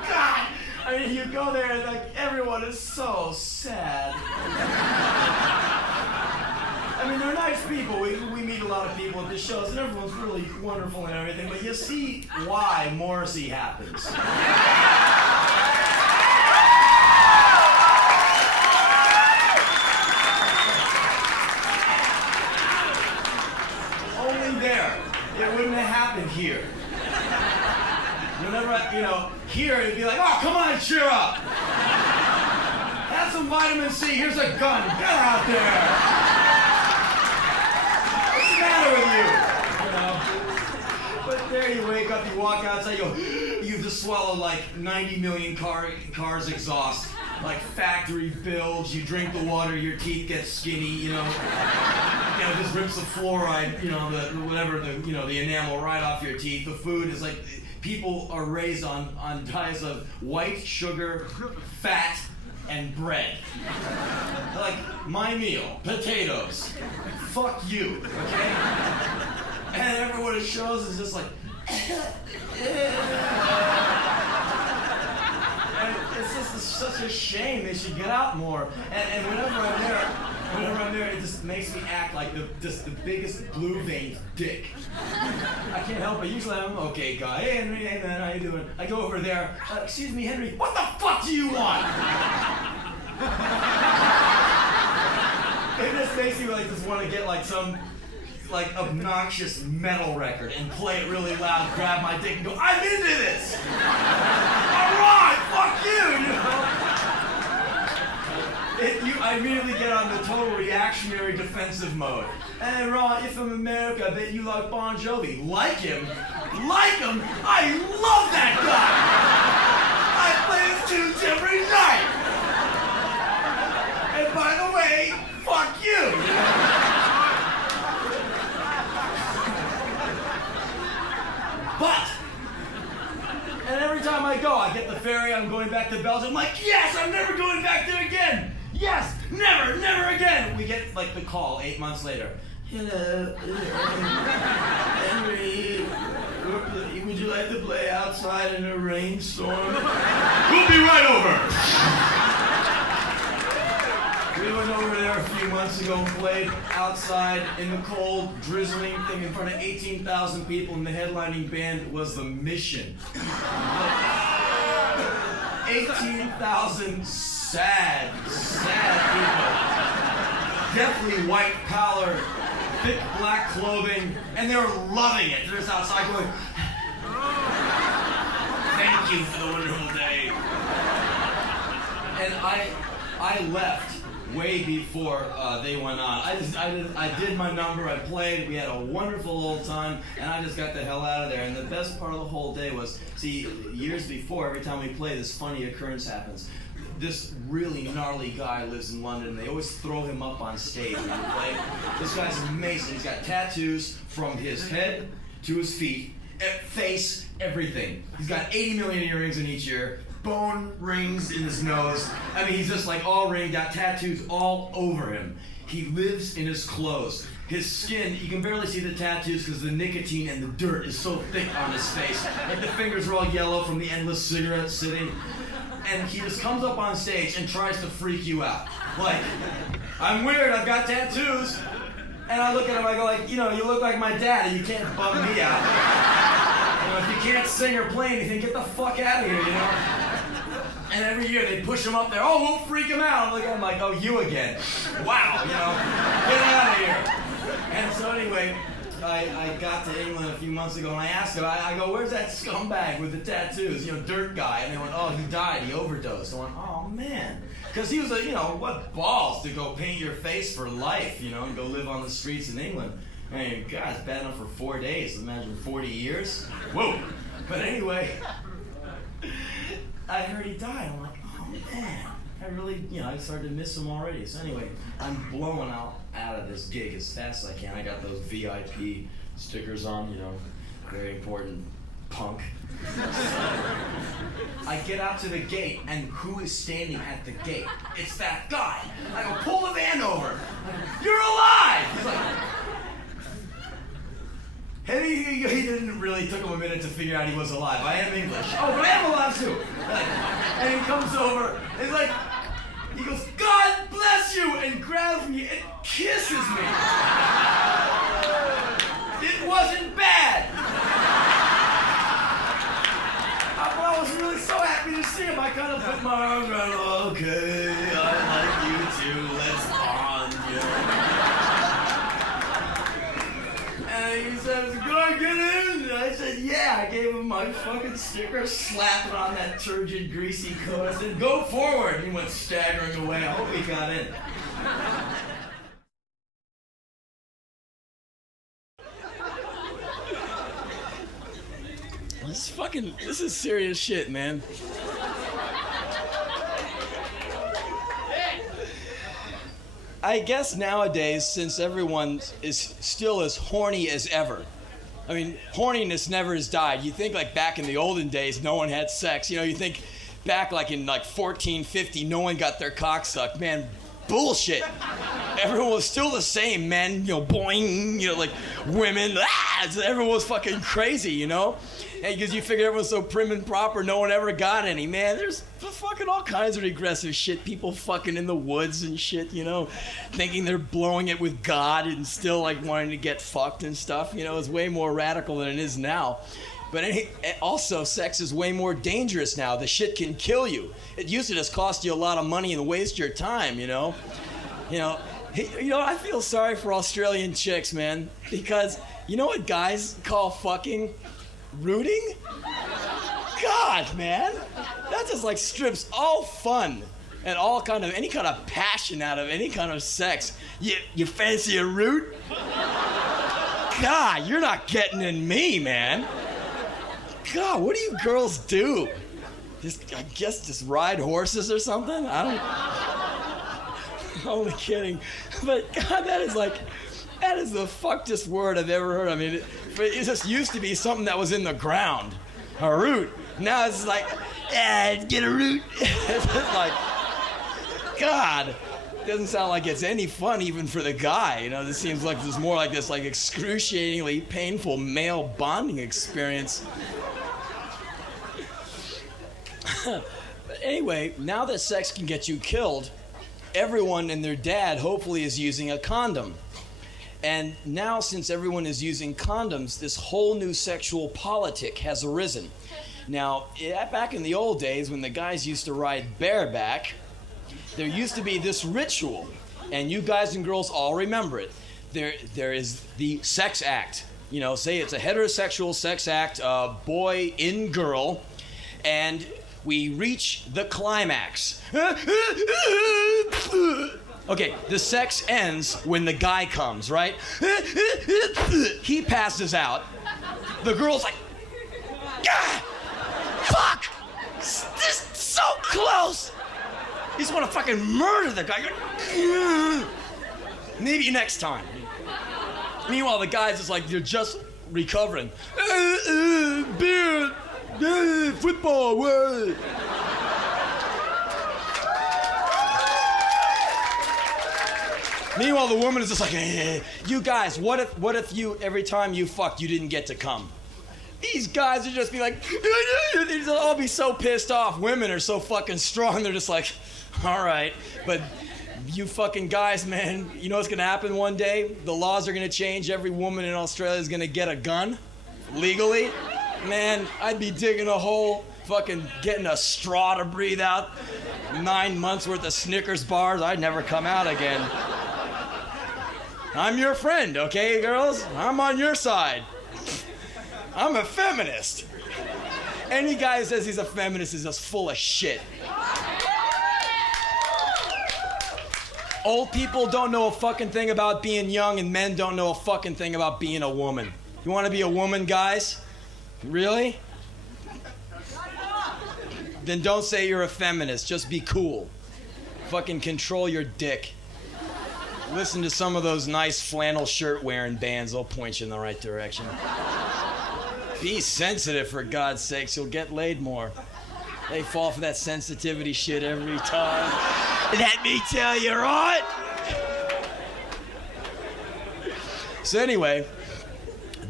God. I mean, you go there and like everyone is so sad. I mean, they're nice people. We meet a lot of people at the shows, and everyone's really wonderful and everything. But you see why Morrissey happens. Only there. It wouldn't have happened here. Whenever here it'd be like, oh, come on, cheer up. Have some vitamin C. Here's a gun. Get out there. What's the matter with you? But there you wake up, you walk outside, you just swallow like 90 million cars exhaust, like factory builds. You drink the water, your teeth get skinny. Just rips the fluoride, the enamel right off your teeth. The food is like. People are raised on diets of white sugar, fat, and bread. Like, my meal, potatoes. Fuck you, okay? And everyone at shows is just like... And it's just such a shame. They should get out more. And whenever I'm there, it just makes me act like the biggest blue-veined dick. I can't help it. Usually I'm okay guy. Hey Henry, hey man, how you doing? I go over there. Excuse me, Henry. What the fuck do you want? It just makes me just want to get like some obnoxious metal record and play it really loud, grab my dick and go, I'm into this! Alright, fuck you, I immediately get on the total reactionary defensive mode. And Ron, if I'm America, I bet you like Bon Jovi. Like him? Like him? I love that guy! I play his tunes every night! And by the way, fuck you! But, and every time I go, I get the ferry, I'm going back to Belgium, I'm like, yes, I'm never going back there again! Yes, never again! We get like the call 8 months later. Hello, Henry, would you like to play outside in a rainstorm? We'll be right over! We went over there a few months ago and played outside in the cold, drizzling thing in front of 18,000 people, and the headlining band was The Mission. 18,000 sad people. Definitely white pallor, thick black clothing, and they were loving it. They're just outside going, thank you for the wonderful day. And I left way before they went on. I did my number, I played, we had a wonderful old time, and I just got the hell out of there. And the best part of the whole day was, see, years before, every time we play, this funny occurrence happens. This really gnarly guy lives in London, and they always throw him up on stage when we play. This guy's amazing. He's got tattoos from his head to his feet, face, everything. He's got 80 million earrings in each ear, bone rings in his nose. I mean, he's just like all ringed out, tattoos all over him. He lives in his clothes. His skin, you can barely see the tattoos because the nicotine and the dirt is so thick on his face. Like the fingers are all yellow from the endless cigarettes sitting. And he just comes up on stage and tries to freak you out. Like, I'm weird, I've got tattoos. And I look at him, I go like, you look like my dad, and you can't bum me out. If you can't sing or play anything, get the fuck out of here, And every year they push him up there. Oh, we'll freak him out. I'm like, oh, you again. Wow, get out of here. And so anyway, I got to England a few months ago, and I asked him, I go, where's that scumbag with the tattoos, dirt guy? And they went, oh, he died, he overdosed. I went, oh, man. Because he was what balls to go paint your face for life, and go live on the streets in England. I mean, God, it's bad enough for 4 days. Imagine 40 years. Whoa. But anyway, I heard he died. I'm like, oh, man. I really, I started to miss him already. So anyway, I'm blowing out of this gig as fast as I can. I got those VIP stickers on, very important punk. I get out to the gate, and who is standing at the gate? It's that guy. I go, pull the van over. You're alive! He's like, and he didn't really, took him a minute to figure out he was alive. I am English. Oh, but I am alive too. And he comes over, and he goes, God bless you, and grabs me and kisses me. It wasn't bad. I was really so happy to see him. I kind of put my arms around him. Okay, I like you too. Let's bond, And he says, can I get in? And I said, yeah. I gave him my fucking sticker, slapped it on that turgid, greasy coat. I said, go forward. He went staggering away. I hope he got in. This is serious shit, man. I guess nowadays, since everyone is still as horny as ever, I mean, horniness never has died. You think like back in the olden days, no one had sex. You think back like in 1450, no one got their cock sucked. Man, bullshit. Everyone was still the same, men, boing, like women, everyone was fucking crazy, because you figure everyone's so prim and proper, no one ever got any. Man, there's fucking all kinds of regressive shit. People fucking in the woods and shit, thinking they're blowing it with God and still like wanting to get fucked and stuff. It's way more radical than it is now. But also, sex is way more dangerous now. The shit can kill you. It used to just cost you a lot of money and waste your time, I feel sorry for Australian chicks, man, because you know what guys call fucking rooting? God, man, that just like strips all fun and any kind of passion out of any kind of sex. You fancy a root? God, you're not getting in me, man. God, what do you girls do? I guess just ride horses or something? I'm only kidding. But God, that is the fuckedest word I've ever heard. I mean, it just used to be something that was in the ground. A root. Now it's like, get a root. It's just like, God. It doesn't sound like it's any fun even for the guy. This seems like there's more like this excruciatingly painful male bonding experience. But anyway, now that sex can get you killed, everyone and their dad hopefully is using a condom. And now, since everyone is using condoms, this whole new sexual politic has arisen. Now, back in the old days when the guys used to ride bareback, there used to be this ritual, and you guys and girls all remember it. There is the sex act. Say it's a heterosexual sex act, boy in girl, and we reach the climax. Okay, the sex ends when the guy comes, right? He passes out. The girl's like, ah, fuck! This is so close! You just want to fucking murder the guy. Maybe next time. Meanwhile, the guy's just like, you're just recovering. Beer, football, what? Meanwhile, the woman is just like, you guys, what if you, every time you fucked, you didn't get to come? These guys would just be like, they'd all be so pissed off. Women are so fucking strong, they're just like, all right. But you fucking guys, man, you know what's gonna happen one day? The laws are gonna change. Every woman in Australia is gonna get a gun, legally. Man, I'd be digging a hole fucking getting a straw to breathe out, 9 months worth of Snickers bars, I'd never come out again. I'm your friend, okay, girls? I'm on your side. I'm a feminist. Any guy who says he's a feminist is just full of shit. Old people don't know a fucking thing about being young, and men don't know a fucking thing about being a woman. You want to be a woman, guys? Really? Then don't say you're a feminist. Just be cool. Fucking control your dick. Listen to some of those nice flannel shirt wearing bands. They'll point you in the right direction. Be sensitive, for God's sakes. You'll get laid more. They fall for that sensitivity shit every time. Let me tell you, right? So anyway,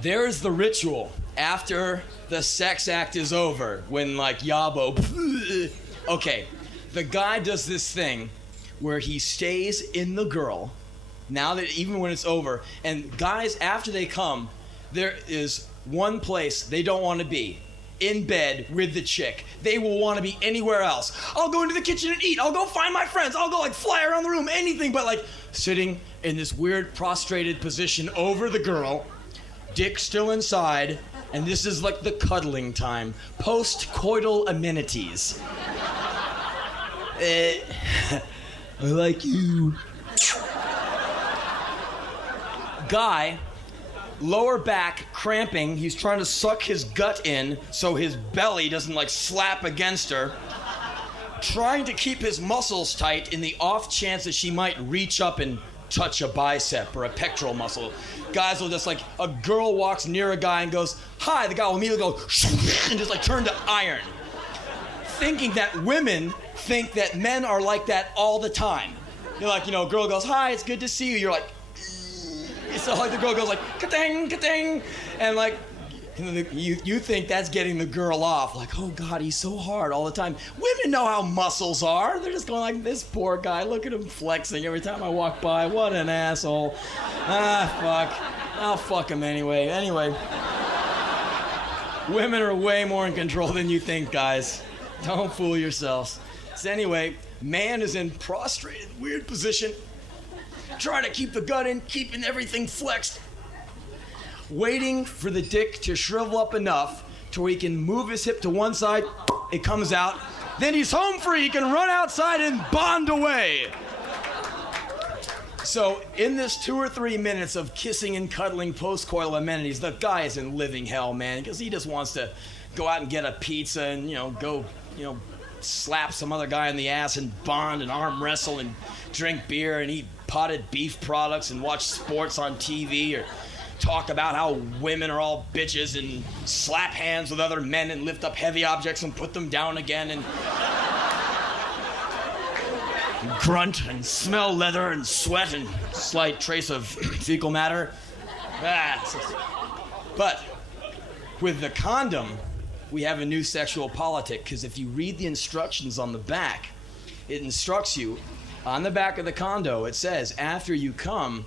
there's the ritual after the sex act is over, when like Yabo. Okay, the guy does this thing where he stays in the girl, now that even when it's over, and guys, after they come, there is one place they don't want to be. In bed with the chick. They will want to be anywhere else. I'll go into the kitchen and eat. I'll go find my friends. I'll go like fly around the room, anything but like sitting in this weird prostrated position over the girl, dick still inside, and this is like the cuddling time. Post-coital amenities. I like you. Guy, lower back cramping, he's trying to suck his gut in so his belly doesn't like slap against her, trying to keep his muscles tight in the off chance that she might reach up and touch a bicep or a pectoral muscle. Guys will just like, a girl walks near a guy and goes, hi, the guy will immediately go, and just like turn to iron. Thinking that women think that men are like that all the time. You're like, a girl goes, hi, it's good to see you. You're like, so like the girl goes like, ka-ting, ka-ting, and like, you think that's getting the girl off. Like, oh God, he's so hard all the time. Women know how muscles are. They're just going like, this poor guy, look at him flexing every time I walk by. What an asshole. Fuck. I'll fuck him anyway. Anyway. Women are way more in control than you think, guys. Don't fool yourselves. So anyway, man is in prostrated, weird position, trying to keep the gut in, keeping everything flexed, waiting for the dick to shrivel up enough to where he can move his hip to one side, it comes out, then he's home free, he can run outside and bond away. So in this 2 or 3 minutes of kissing and cuddling post-coital amenities, the guy is in living hell, man, because he just wants to go out and get a pizza and, go, slap some other guy in the ass and bond and arm wrestle and drink beer and eat potted beef products and watch sports on TV or talk about how women are all bitches and slap hands with other men and lift up heavy objects and put them down again and grunt and smell leather and sweat and slight trace of fecal matter. But with the condom, we have a new sexual politic, because if you read the instructions on the back, it instructs you. On the back of the condo, it says, after you come,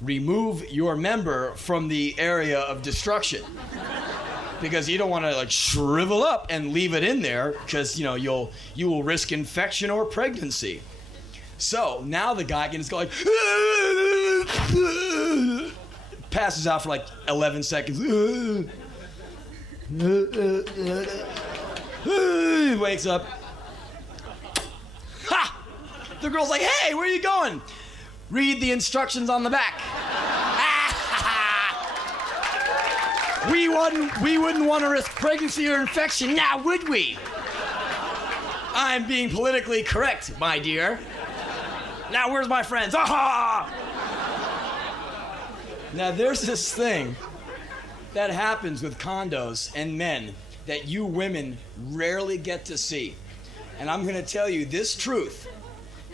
remove your member from the area of destruction. Because you don't want to like shrivel up and leave it in there, because you will risk infection or pregnancy. So now the guy can just go like, passes out for like 11 seconds. Wakes up. Ha! The girl's like, hey, where are you going? Read the instructions on the back. We wouldn't want to risk pregnancy or infection, now would we? I'm being politically correct, my dear. Now where's my friends? Aha! Now there's this thing that happens with condos and men that you women rarely get to see. And I'm going to tell you this truth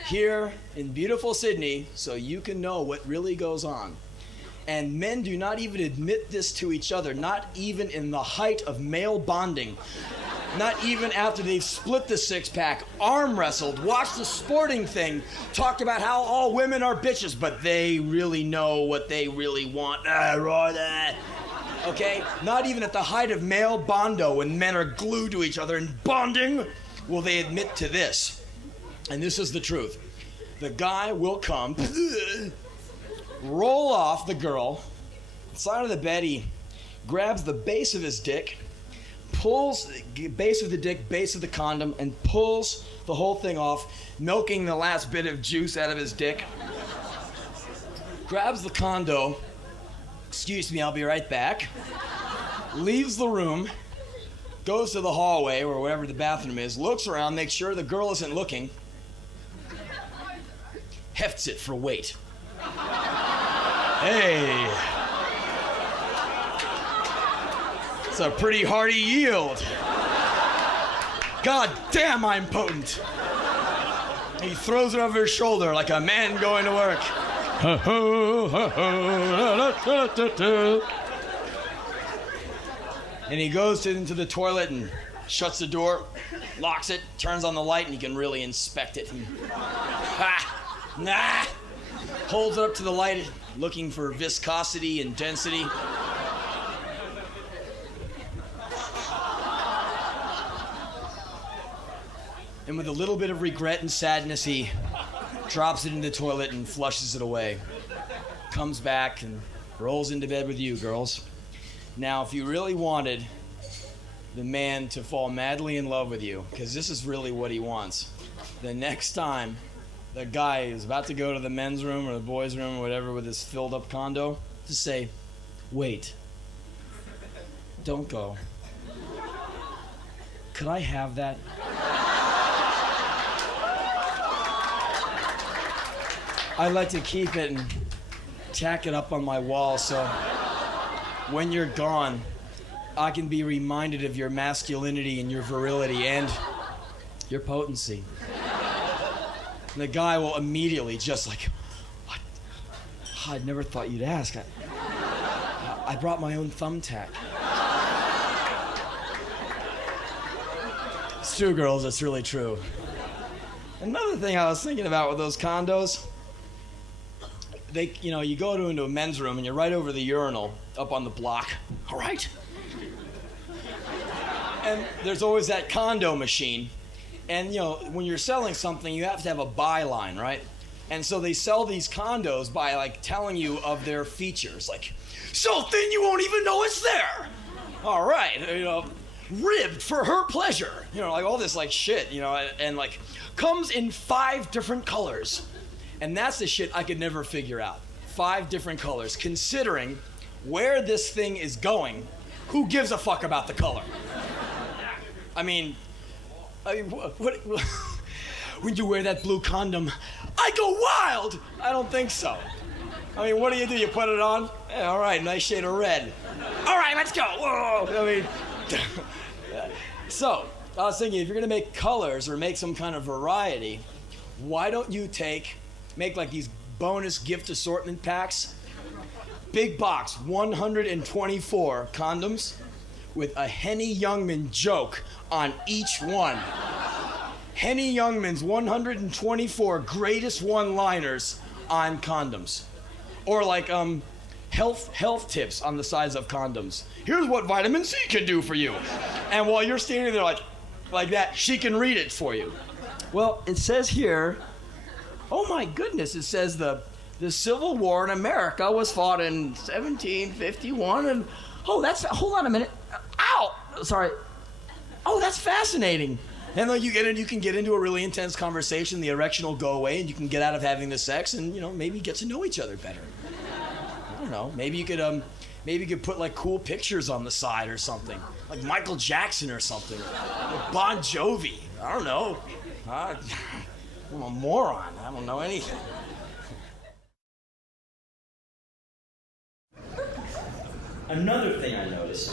here in beautiful Sydney so you can know what really goes on. And men do not even admit this to each other, not even in the height of male bonding. Not even after they've split the six-pack, arm wrestled, watched the sporting thing, talked about how all women are bitches, but they really know what they really want. okay? Not even at the height of male bondo, when men are glued to each other and bonding, will they admit to this. And this is the truth. The guy will come, roll off the girl, side of the bed, he grabs the base of his dick, pulls the base of the dick, base of the condom, and pulls the whole thing off, milking the last bit of juice out of his dick. Grabs the condo, excuse me, I'll be right back, leaves the room, goes to the hallway or wherever the bathroom is, looks around, makes sure the girl isn't looking, hefts it for weight. Hey. It's a pretty hearty yield. God damn, I'm potent. He throws it over his shoulder like a man going to work. And he goes into the toilet and shuts the door, locks it, turns on the light, and you can really inspect it. Holds it up to the light, looking for viscosity and density. And with a little bit of regret and sadness, he drops it in the toilet and flushes it away. Comes back and rolls into bed with you, girls. Now, if you really wanted the man to fall madly in love with you, because this is really what he wants, the next time the guy is about to go to the men's room or the boys' room or whatever with his filled up condo, just say, wait, don't go. Could I have that? I like to keep it and tack it up on my wall so when you're gone, I can be reminded of your masculinity and your virility and your potency. And the guy will immediately just like, what? I never thought you'd ask. I brought my own thumbtack. It's true, girls, it's really true. Another thing I was thinking about with those condos, you go into a men's room and you're right over the urinal up on the block, all right? And there's always that condo machine. And, when you're selling something, you have to have a byline, right? And so they sell these condos by, telling you of their features. Like, so thin you won't even know it's there. All right, ribbed for her pleasure. All this, shit, and, comes in 5 different colors. And that's the shit I could never figure out. 5 different colors. Considering where this thing is going, who gives a fuck about the color? I mean, what when you wear that blue condom, I go wild! I don't think so. I mean, what do? You put it on? Yeah, all right, nice shade of red. All right, let's go. Whoa! So, I was thinking, if you're gonna make colors or make some kind of variety, why don't you make these bonus gift assortment packs? Big box, 124 condoms with a Henny Youngman joke on each one. Henny Youngman's 124 greatest one-liners on condoms. Or health tips on the sides of condoms. Here's what vitamin C can do for you. And while you're standing there like that, she can read it for you. Well, it says here, oh my goodness, it says the Civil War in America was fought in 1751 and, hold on a minute. Ow! Sorry. Oh, that's fascinating. And then you can get into a really intense conversation, the erection will go away and you can get out of having the sex and, maybe get to know each other better. I don't know, maybe you could put cool pictures on the side or something. Like Michael Jackson or something. Or Bon Jovi. I don't know. I'm a moron. I don't know anything. Another thing I noticed,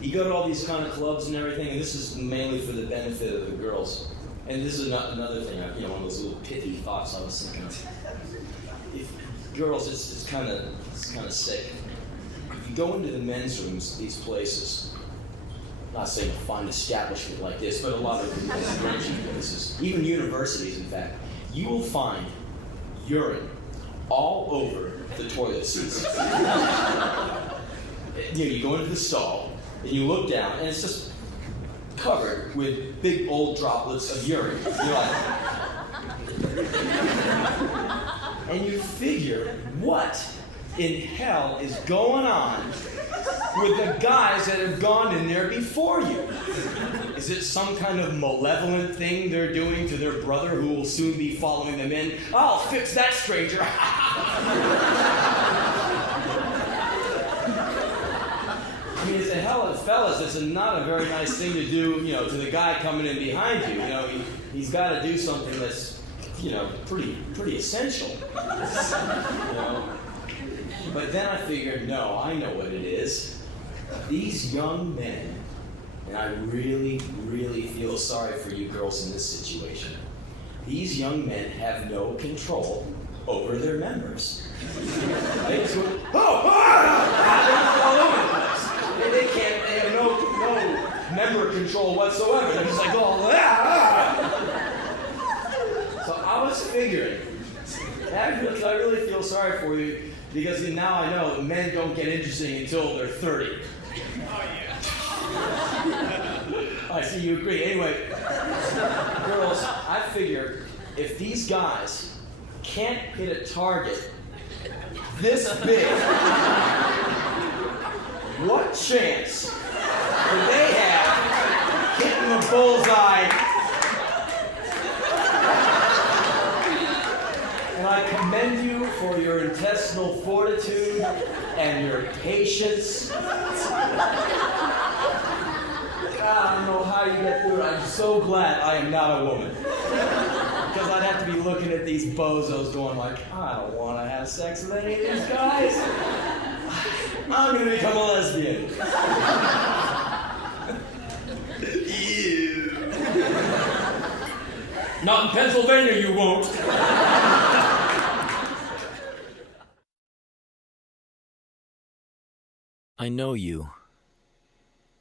you go to all these kind of clubs and everything, and this is mainly for the benefit of the girls. And this is another thing, one of those little pithy thoughts I was thinking. Girls, it's kind of sick. If you go into the men's rooms, these places, I'm not saying a fine establishment like this, but a lot of men's places, even universities, in fact, you will find urine all over the toilet seats. You go into the stall, and you look down, and it's just covered with big old droplets of urine. You're like, and you figure, what in hell is going on with the guys that have gone in there before you? Is it some kind of malevolent thing they're doing to their brother who will soon be following them in? I'll fix that stranger. I mean, it's a hell of fellas, it's not a very nice thing to do, to the guy coming in behind you. He's got to do something that's, pretty essential. But then I figured, no, I know what it is. These young men, and I really, really feel sorry for you girls in this situation. These young men have no control over their members. They just go, all over the place. They have no member control whatsoever. They're just like, So I was figuring, actually, I really feel sorry for you, because now I know that men don't get interesting until they're 30. Oh, yeah. I see you agree. Anyway, girls, I figure if these guys can't hit a target this big, what chance do they have hitting the bullseye? And I commend you for your intestinal fortitude and your patience. I don't know how you get through it. I'm so glad I am not a woman. Because I'd have to be looking at these bozos going like, I don't want to have sex with any of these guys. I'm going to become a lesbian. Ew. Not in Pennsylvania, you won't. I know you.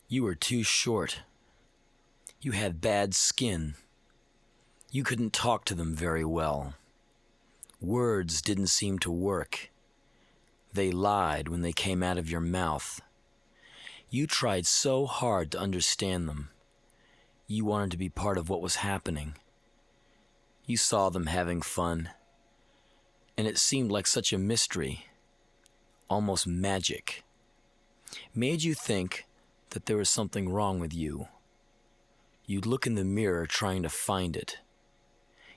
You were too short. You had bad skin. You couldn't talk to them very well. Words didn't seem to work. They lied when they came out of your mouth. You tried so hard to understand them. You wanted to be part of what was happening. You saw them having fun, and it seemed like such a mystery, almost magic. Made you think that there was something wrong with you. You'd look in the mirror trying to find it.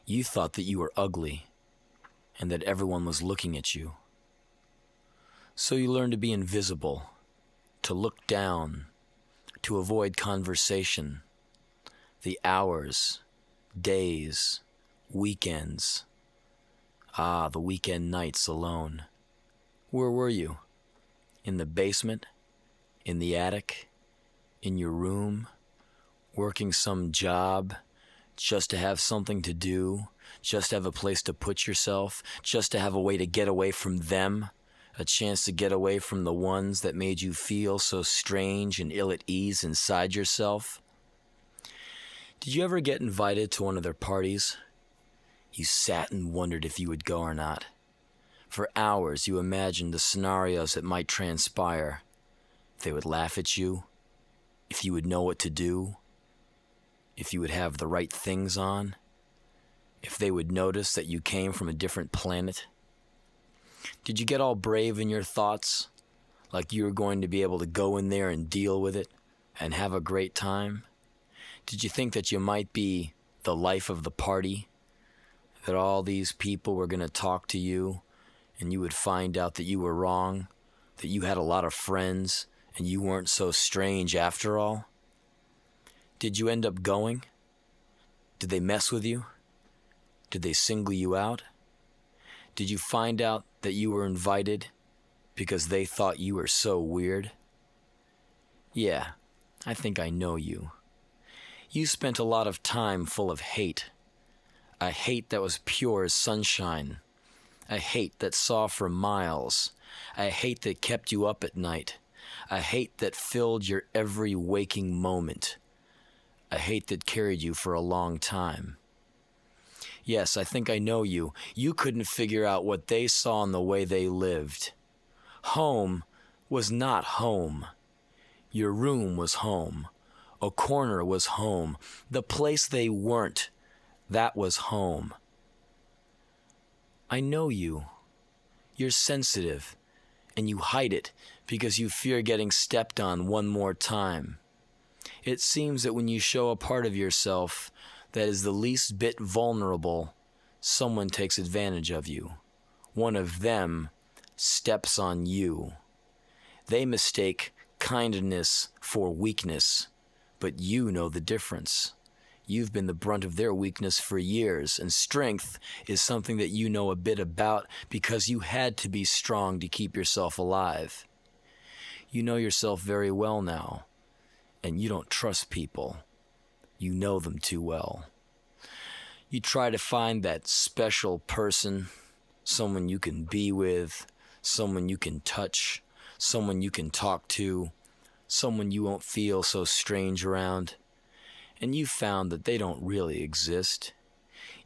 You thought that you were ugly, and that everyone was looking at you. So you learned to be invisible, to look down, to avoid conversation. The hours, days, weekends. Ah, the weekend nights alone. Where were you? In the basement? In the attic? In your room? Working some job? Just to have something to do? Just to have a place to put yourself? Just to have a way to get away from them? A chance to get away from the ones that made you feel so strange and ill at ease inside yourself? Did you ever get invited to one of their parties? You sat and wondered if you would go or not. For hours you imagined the scenarios that might transpire. If they would laugh at you, if you would know what to do, if you would have the right things on, if they would notice that you came from a different planet. Did you get all brave in your thoughts, like you were going to be able to go in there and deal with it and have a great time? Did you think that you might be the life of the party, that all these people were going to talk to you and you would find out that you were wrong, that you had a lot of friends and you weren't so strange after all? Did you end up going? Did they mess with you? Did they single you out? Did you find out that you were invited because they thought you were so weird? Yeah, I think I know you. You spent a lot of time full of hate. A hate that was pure as sunshine. A hate that saw for miles. A hate that kept you up at night. A hate that filled your every waking moment. A hate that carried you for a long time. Yes, I think I know you. You couldn't figure out what they saw in the way they lived. Home was not home. Your room was home. A corner was home. The place they weren't, that was home. I know you. You're sensitive, and you hide it because you fear getting stepped on one more time. It seems that when you show a part of yourself that is the least bit vulnerable, someone takes advantage of you. One of them steps on you. They mistake kindness for weakness, but you know the difference. You've been the brunt of their weakness for years, and strength is something that you know a bit about because you had to be strong to keep yourself alive. You know yourself very well now, and you don't trust people. You know them too well. You try to find that special person, someone you can be with, someone you can touch, someone you can talk to, someone you won't feel so strange around. And you found that they don't really exist.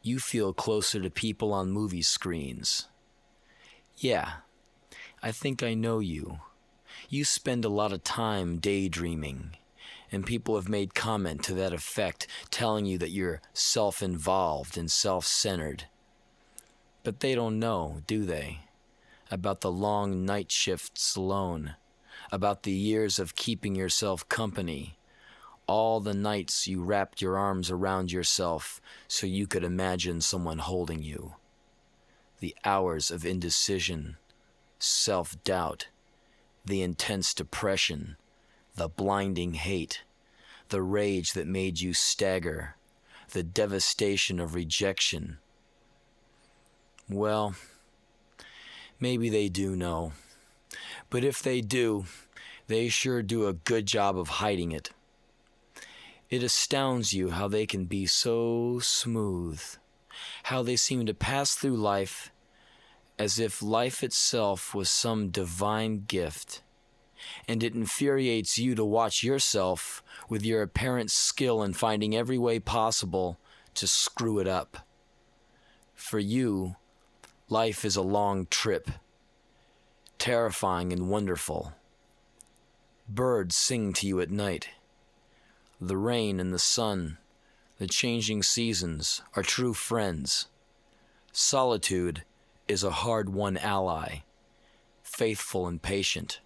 You feel closer to people on movie screens. Yeah, I think I know you. You spend a lot of time daydreaming, and people have made comment to that effect, telling you that you're self-involved and self-centered. But they don't know, do they? About the long night shifts alone, about the years of keeping yourself company, all the nights you wrapped your arms around yourself so you could imagine someone holding you. The hours of indecision, self-doubt, the intense depression, the blinding hate, the rage that made you stagger, the devastation of rejection. Well, maybe they do know. But if they do, they sure do a good job of hiding it. It astounds you how they can be so smooth, how they seem to pass through life as if life itself was some divine gift. And it infuriates you to watch yourself with your apparent skill in finding every way possible to screw it up. For you, life is a long trip, terrifying and wonderful. Birds sing to you at night. The rain and the sun, the changing seasons are true friends. Solitude is a hard-won ally, faithful and patient.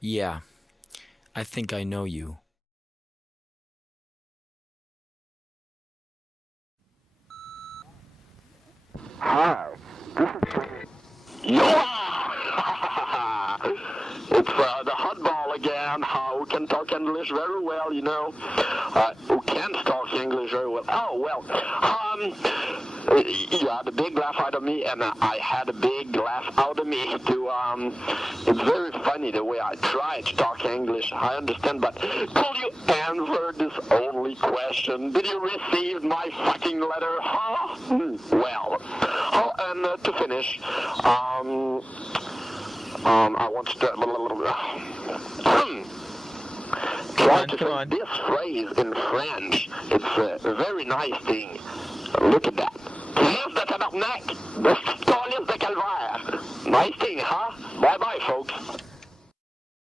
Yeah, I think I know you. Hi, this is Yoa! It's the hotball again. Who can talk English very well, you know. Who can't talk English very well. Oh, well. You had a big laugh out of me, and I had a big laugh out of me, too. It's very funny the way I try to talk English. I understand, but could you answer this only question? Did you receive my fucking letter, huh? Well. Oh, and to finish, I want to try to say this phrase in French. It's a very nice thing. Look at that. Crise de tabarnak, de calice de calvaire. Nice thing, huh?